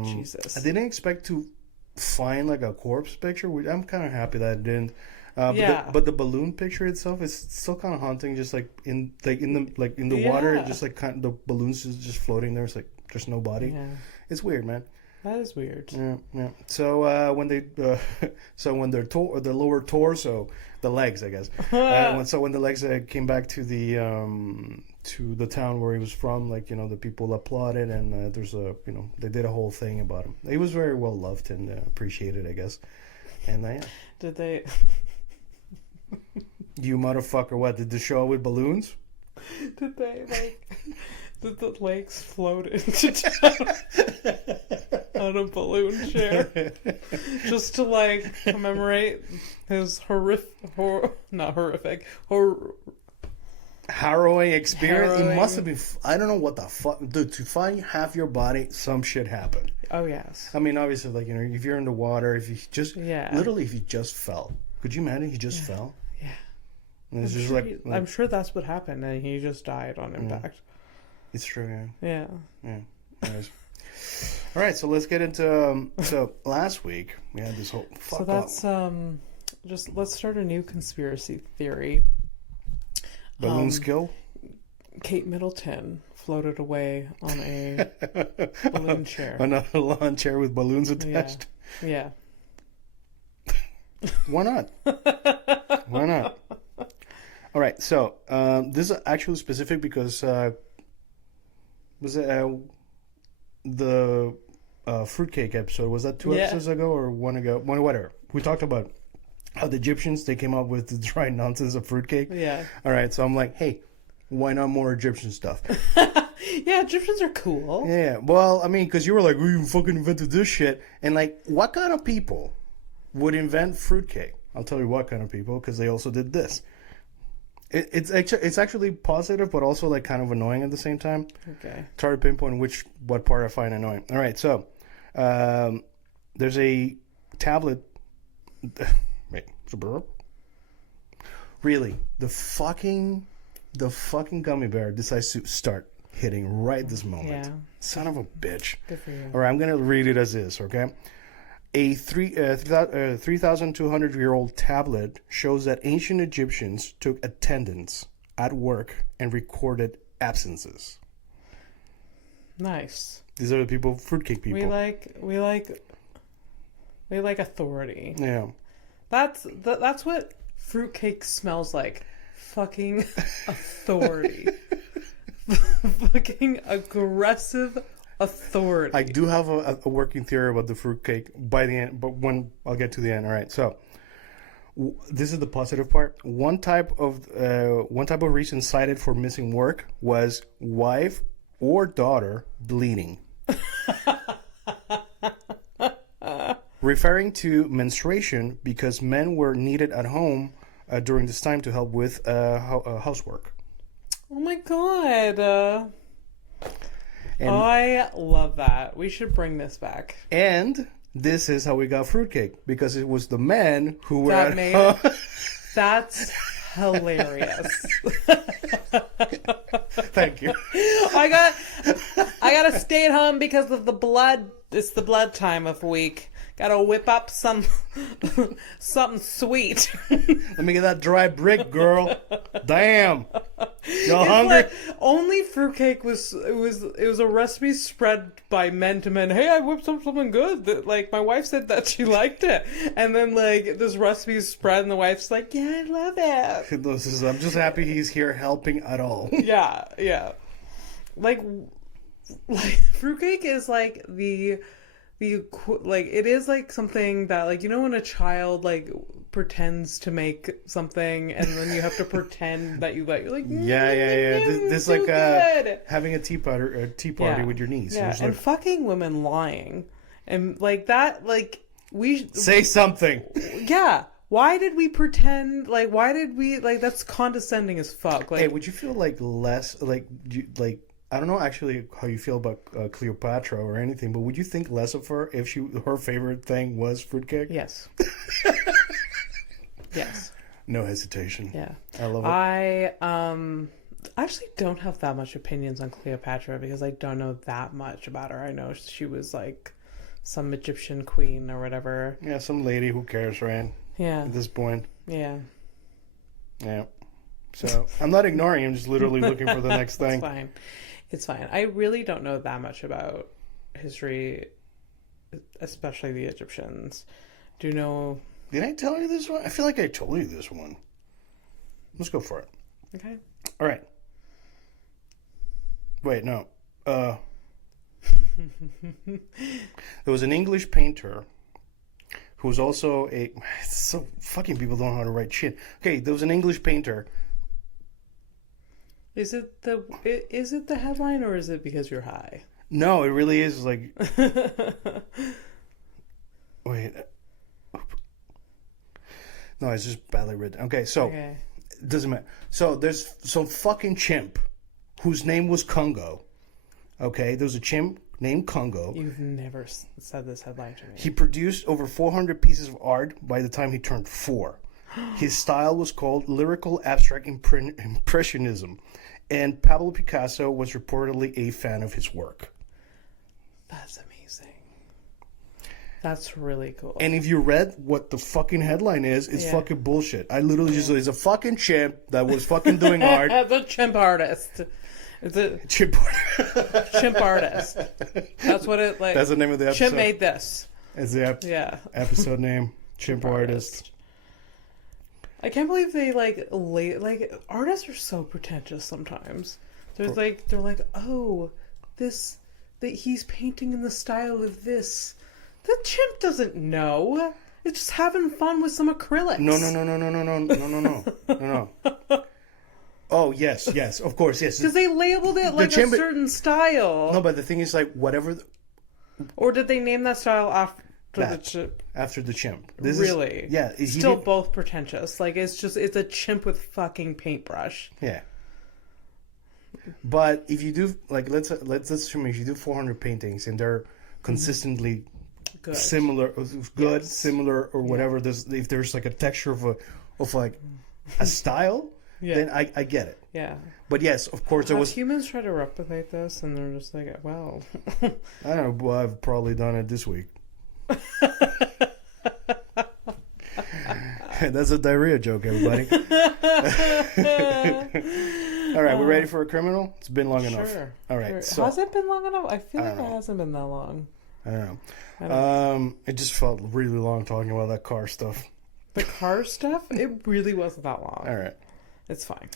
Jesus. I didn't expect to find like a corpse picture. I'm kind of happy that I didn't. But the balloon picture itself is still kind of haunting. Just like in the water, just like the balloons is just floating there. It's like there's no body. Yeah. It's weird, man. That is weird. Yeah. So when their lower torso, the legs, I guess. When the legs came back to the town where he was from, the people applauded, and they did a whole thing about him. He was very well loved and appreciated, I guess. And yeah. Did they? You motherfucker! What did the show with balloons? Did they Did the legs float into town on a balloon chair just to commemorate his harrowing experience? It must have been. I don't know what the fuck, dude. To find half your body, some shit happened. Oh yes. I mean, obviously, if you're in the water, if you just literally, if you just fell, could you imagine? He just fell. Yeah. And it's I'm sure that's what happened, and he just died on impact. It's true. Yeah. Anyways. All right, so let's get into. So last week we had this whole. So that's just let's start a new conspiracy theory. Balloon skill. Kate Middleton floated away on a balloon chair. On a lawn chair with balloons attached. Yeah. Why not? Why not? All right, so this is actually specific because was it the fruitcake episode? Was that 2 episodes ago or one ago? Whatever. We talked about how the Egyptians, they came up with the dry nonsense of fruitcake. Yeah. All right, so I'm like, hey, why not more Egyptian stuff? Yeah, Egyptians are cool. Yeah, well, I mean, because you were like, we fucking invented this shit. And what kind of people would invent fruitcake? I'll tell you what kind of people, because they also did this. It's actually positive, but also kind of annoying at the same time. Okay. It's hard to pinpoint what part I find annoying. All right, so there's a tablet. Wait, really? The fucking gummy bear decides to start hitting right this moment. Yeah. Son of a bitch. Good for you. All right, I'm gonna read it as is. Okay. A 3,200-year-old tablet shows that ancient Egyptians took attendance at work and recorded absences. Nice. These are the people, fruitcake people. We like authority. Yeah. That's what fruitcake smells like. Fucking authority. Fucking aggressive authority. I do have a working theory about the fruitcake by the end, but when I'll get to the end. All right, so this is the positive part. One type of reason cited for missing work was wife or daughter bleeding, referring to menstruation because men were needed at home during this time to help with housework. Oh my god. I love that. We should bring this back. And this is how we got fruitcake, because it was the men who were That's hilarious. Thank you. I gotta stay at home because of the blood. It's the blood time of week. Gotta whip up something sweet. Let me get that dry brick, girl. Damn. Y'all hungry? Like, only fruitcake was a recipe spread by men to men. Hey, I whipped up something good. That, like, my wife said that she liked it, and then like this recipe is spread, and the wife's like, "Yeah, I love it." I'm just happy he's here helping at all. Yeah. Like fruitcake is like the like it is like something that, like, you know, when a child like pretends to make something and then you have to pretend that you like yeah. This like having a tea party with your niece. Yeah, and like, fucking women lying and like that. Like we say something. Yeah. Why did we pretend? Like, why did we like? That's condescending as fuck. Like, hey, would you feel like less like I don't know actually how you feel about Cleopatra or anything, but would you think less of her if her favorite thing was fruitcake? Yes. Yes. No hesitation. Yeah. I love it. I actually don't have that much opinions on Cleopatra because I don't know that much about her. I know she was like some Egyptian queen or whatever. Yeah, some lady, who cares, right? Yeah. At this point. Yeah. Yeah. So I'm not ignoring him, just literally looking for the next thing. It's fine. It's fine. I really don't know that much about history, especially the Egyptians. Do you know? Did I tell you this one? I feel like I told you this one. Let's go for it. Okay. All right. Wait, no. There was an English painter who was also so fucking people don't know how to write shit. Okay, there was an English painter. Is it the headline or is it because you're high? No, it really is like. Wait. No, it's just badly written. Okay, so it doesn't matter. So there's some fucking chimp whose name was Congo. Okay, there was a chimp named Congo. You've never said this headline to me. He produced over 400 pieces of art by the time he turned 4. His style was called lyrical abstract impressionism, and Pablo Picasso was reportedly a fan of his work. That's amazing. That's really cool. And if you read what the fucking headline is, it's fucking bullshit. I literally just, it's a fucking chimp that was fucking doing art. The chimp artist. It's a chimp artist. That's what it like. That's the name of the episode. Chimp made this. Is the episode name. Chimp artist. I can't believe they like artists are so pretentious sometimes. They're like, oh, he's painting in the style of this. The chimp doesn't know. It's just having fun with some acrylics. No. Oh, yes, of course, yes. Because they labeled it like a certain style. No, but the thing is, like, whatever. Or did they name that style after the chimp? After the chimp. Really? Yeah. Still both pretentious. Like, it's a chimp with fucking paintbrush. Yeah. But if you do, like, let's assume if you do 400 paintings and they're consistently good, similar, or whatever, if there's like a texture of a style, then I get it. Yeah. But yes, of course, there was humans try to replicate this, and they're just like, well, I don't know. Well, I've probably done it this week. That's a diarrhea joke, everybody. All right, we're ready for a criminal? It's been long enough. All right. Sure. So, has it been long enough? I feel like it hasn't been that long. I don't know. It just felt really long talking about that car stuff. The car stuff? It really wasn't that long. All right. It's fine.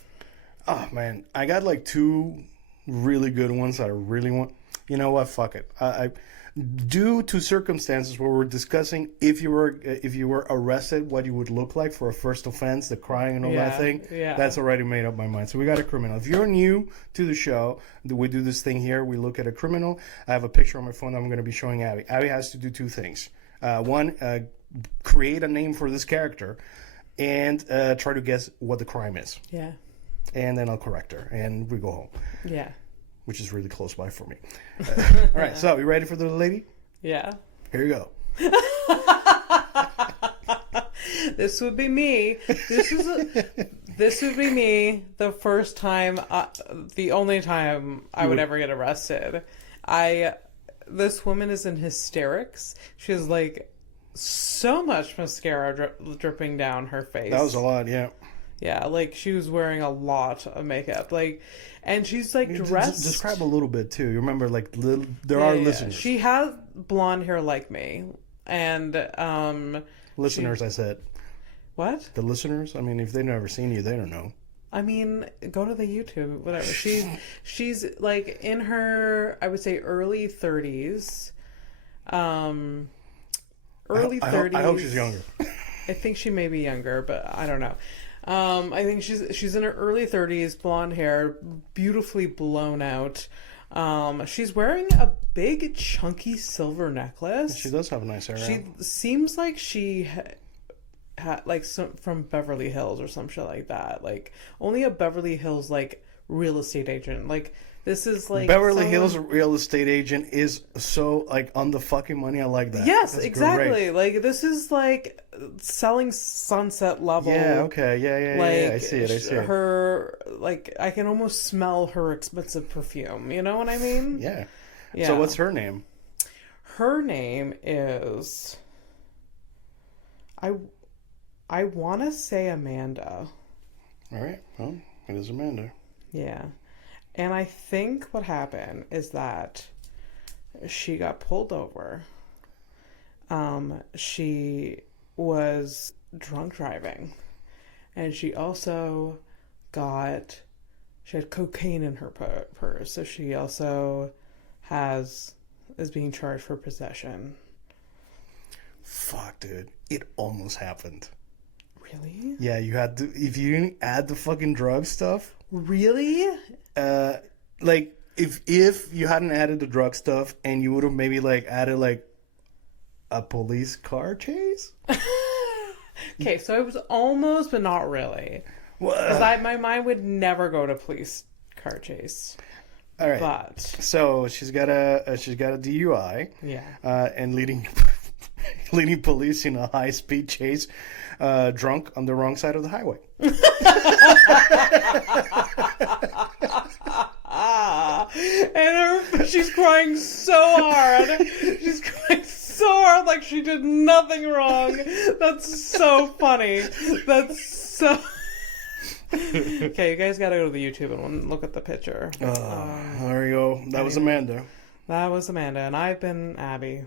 Oh, man. I got like 2 really good ones that I really want. You know what? Fuck it. Due to circumstances where we're discussing if you were arrested, what you would look like for a first offense, the crying and all that thing, that's already made up my mind. So we got a criminal. If you're new to the show, we do this thing here. We look at a criminal. I have a picture on my phone that I'm going to be showing Abby. Abby has to do 2 things. One, create a name for this character, and try to guess what the crime is. Yeah. And then I'll correct her, and we go home. Yeah. Which is really close by for me. All right, so you ready for the lady? Yeah. Here you go. This would be me. This would be me the first time, the only time I would ever get arrested. This woman is in hysterics. She has like so much mascara dripping down her face. That was a lot, yeah. Yeah, like she was wearing a lot of makeup, like, and she's like dressed. Describe a little bit too. You remember, like, there are listeners. She has blonde hair like me, and listeners. I said, what? The listeners. I mean, if they've never seen you, they don't know. I mean, go to the YouTube, whatever. She's like in her, I would say, early 30s. Early 30s. I hope she's younger. I think she may be younger, but I don't know. I think she's in her early 30s, blonde hair, beautifully blown out. She's wearing a big, chunky silver necklace. She does have a nice hair. She seems like she had like some from Beverly Hills or some shit like that. Like only a Beverly Hills like real estate agent. Like this is like Beverly Hills real estate agent is so like on the fucking money. I like that. Yes, That's exactly. Great. Like this is like selling Sunset level. Yeah. Okay. Yeah. Like, yeah. I see it. Her like I can almost smell her expensive perfume. You know what I mean? Yeah. Yeah. So what's her name? Her name is I want to say Amanda. All right. Well, it is Amanda. Yeah. And I think what happened is that she got pulled over. She was drunk driving. And she also she had cocaine in her purse. So she also is being charged for possession. Fuck, dude. It almost happened. Really? Yeah, you had to. If you didn't add the fucking drug stuff. Really? Like if you hadn't added the drug stuff and you would have maybe like added like a police car chase. Okay, so it was almost, but not really. Because my mind would never go to police car chase. All right. But so she's got a DUI. Yeah. And leading police in a high speed chase, drunk on the wrong side of the highway. And she's crying so hard. She's crying so hard like she did nothing wrong. That's so funny. That's so... Okay, you guys gotta go to the YouTube and look at the picture. There you go. That was Amanda. That was Amanda, and I've been Abby.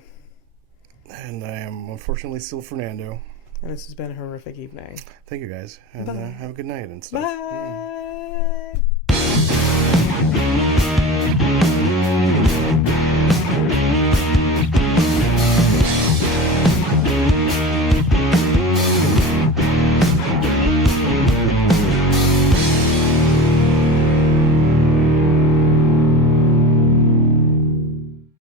And I am unfortunately still Fernando. And this has been a horrific evening. Thank you guys. And have a good night and stuff. Bye.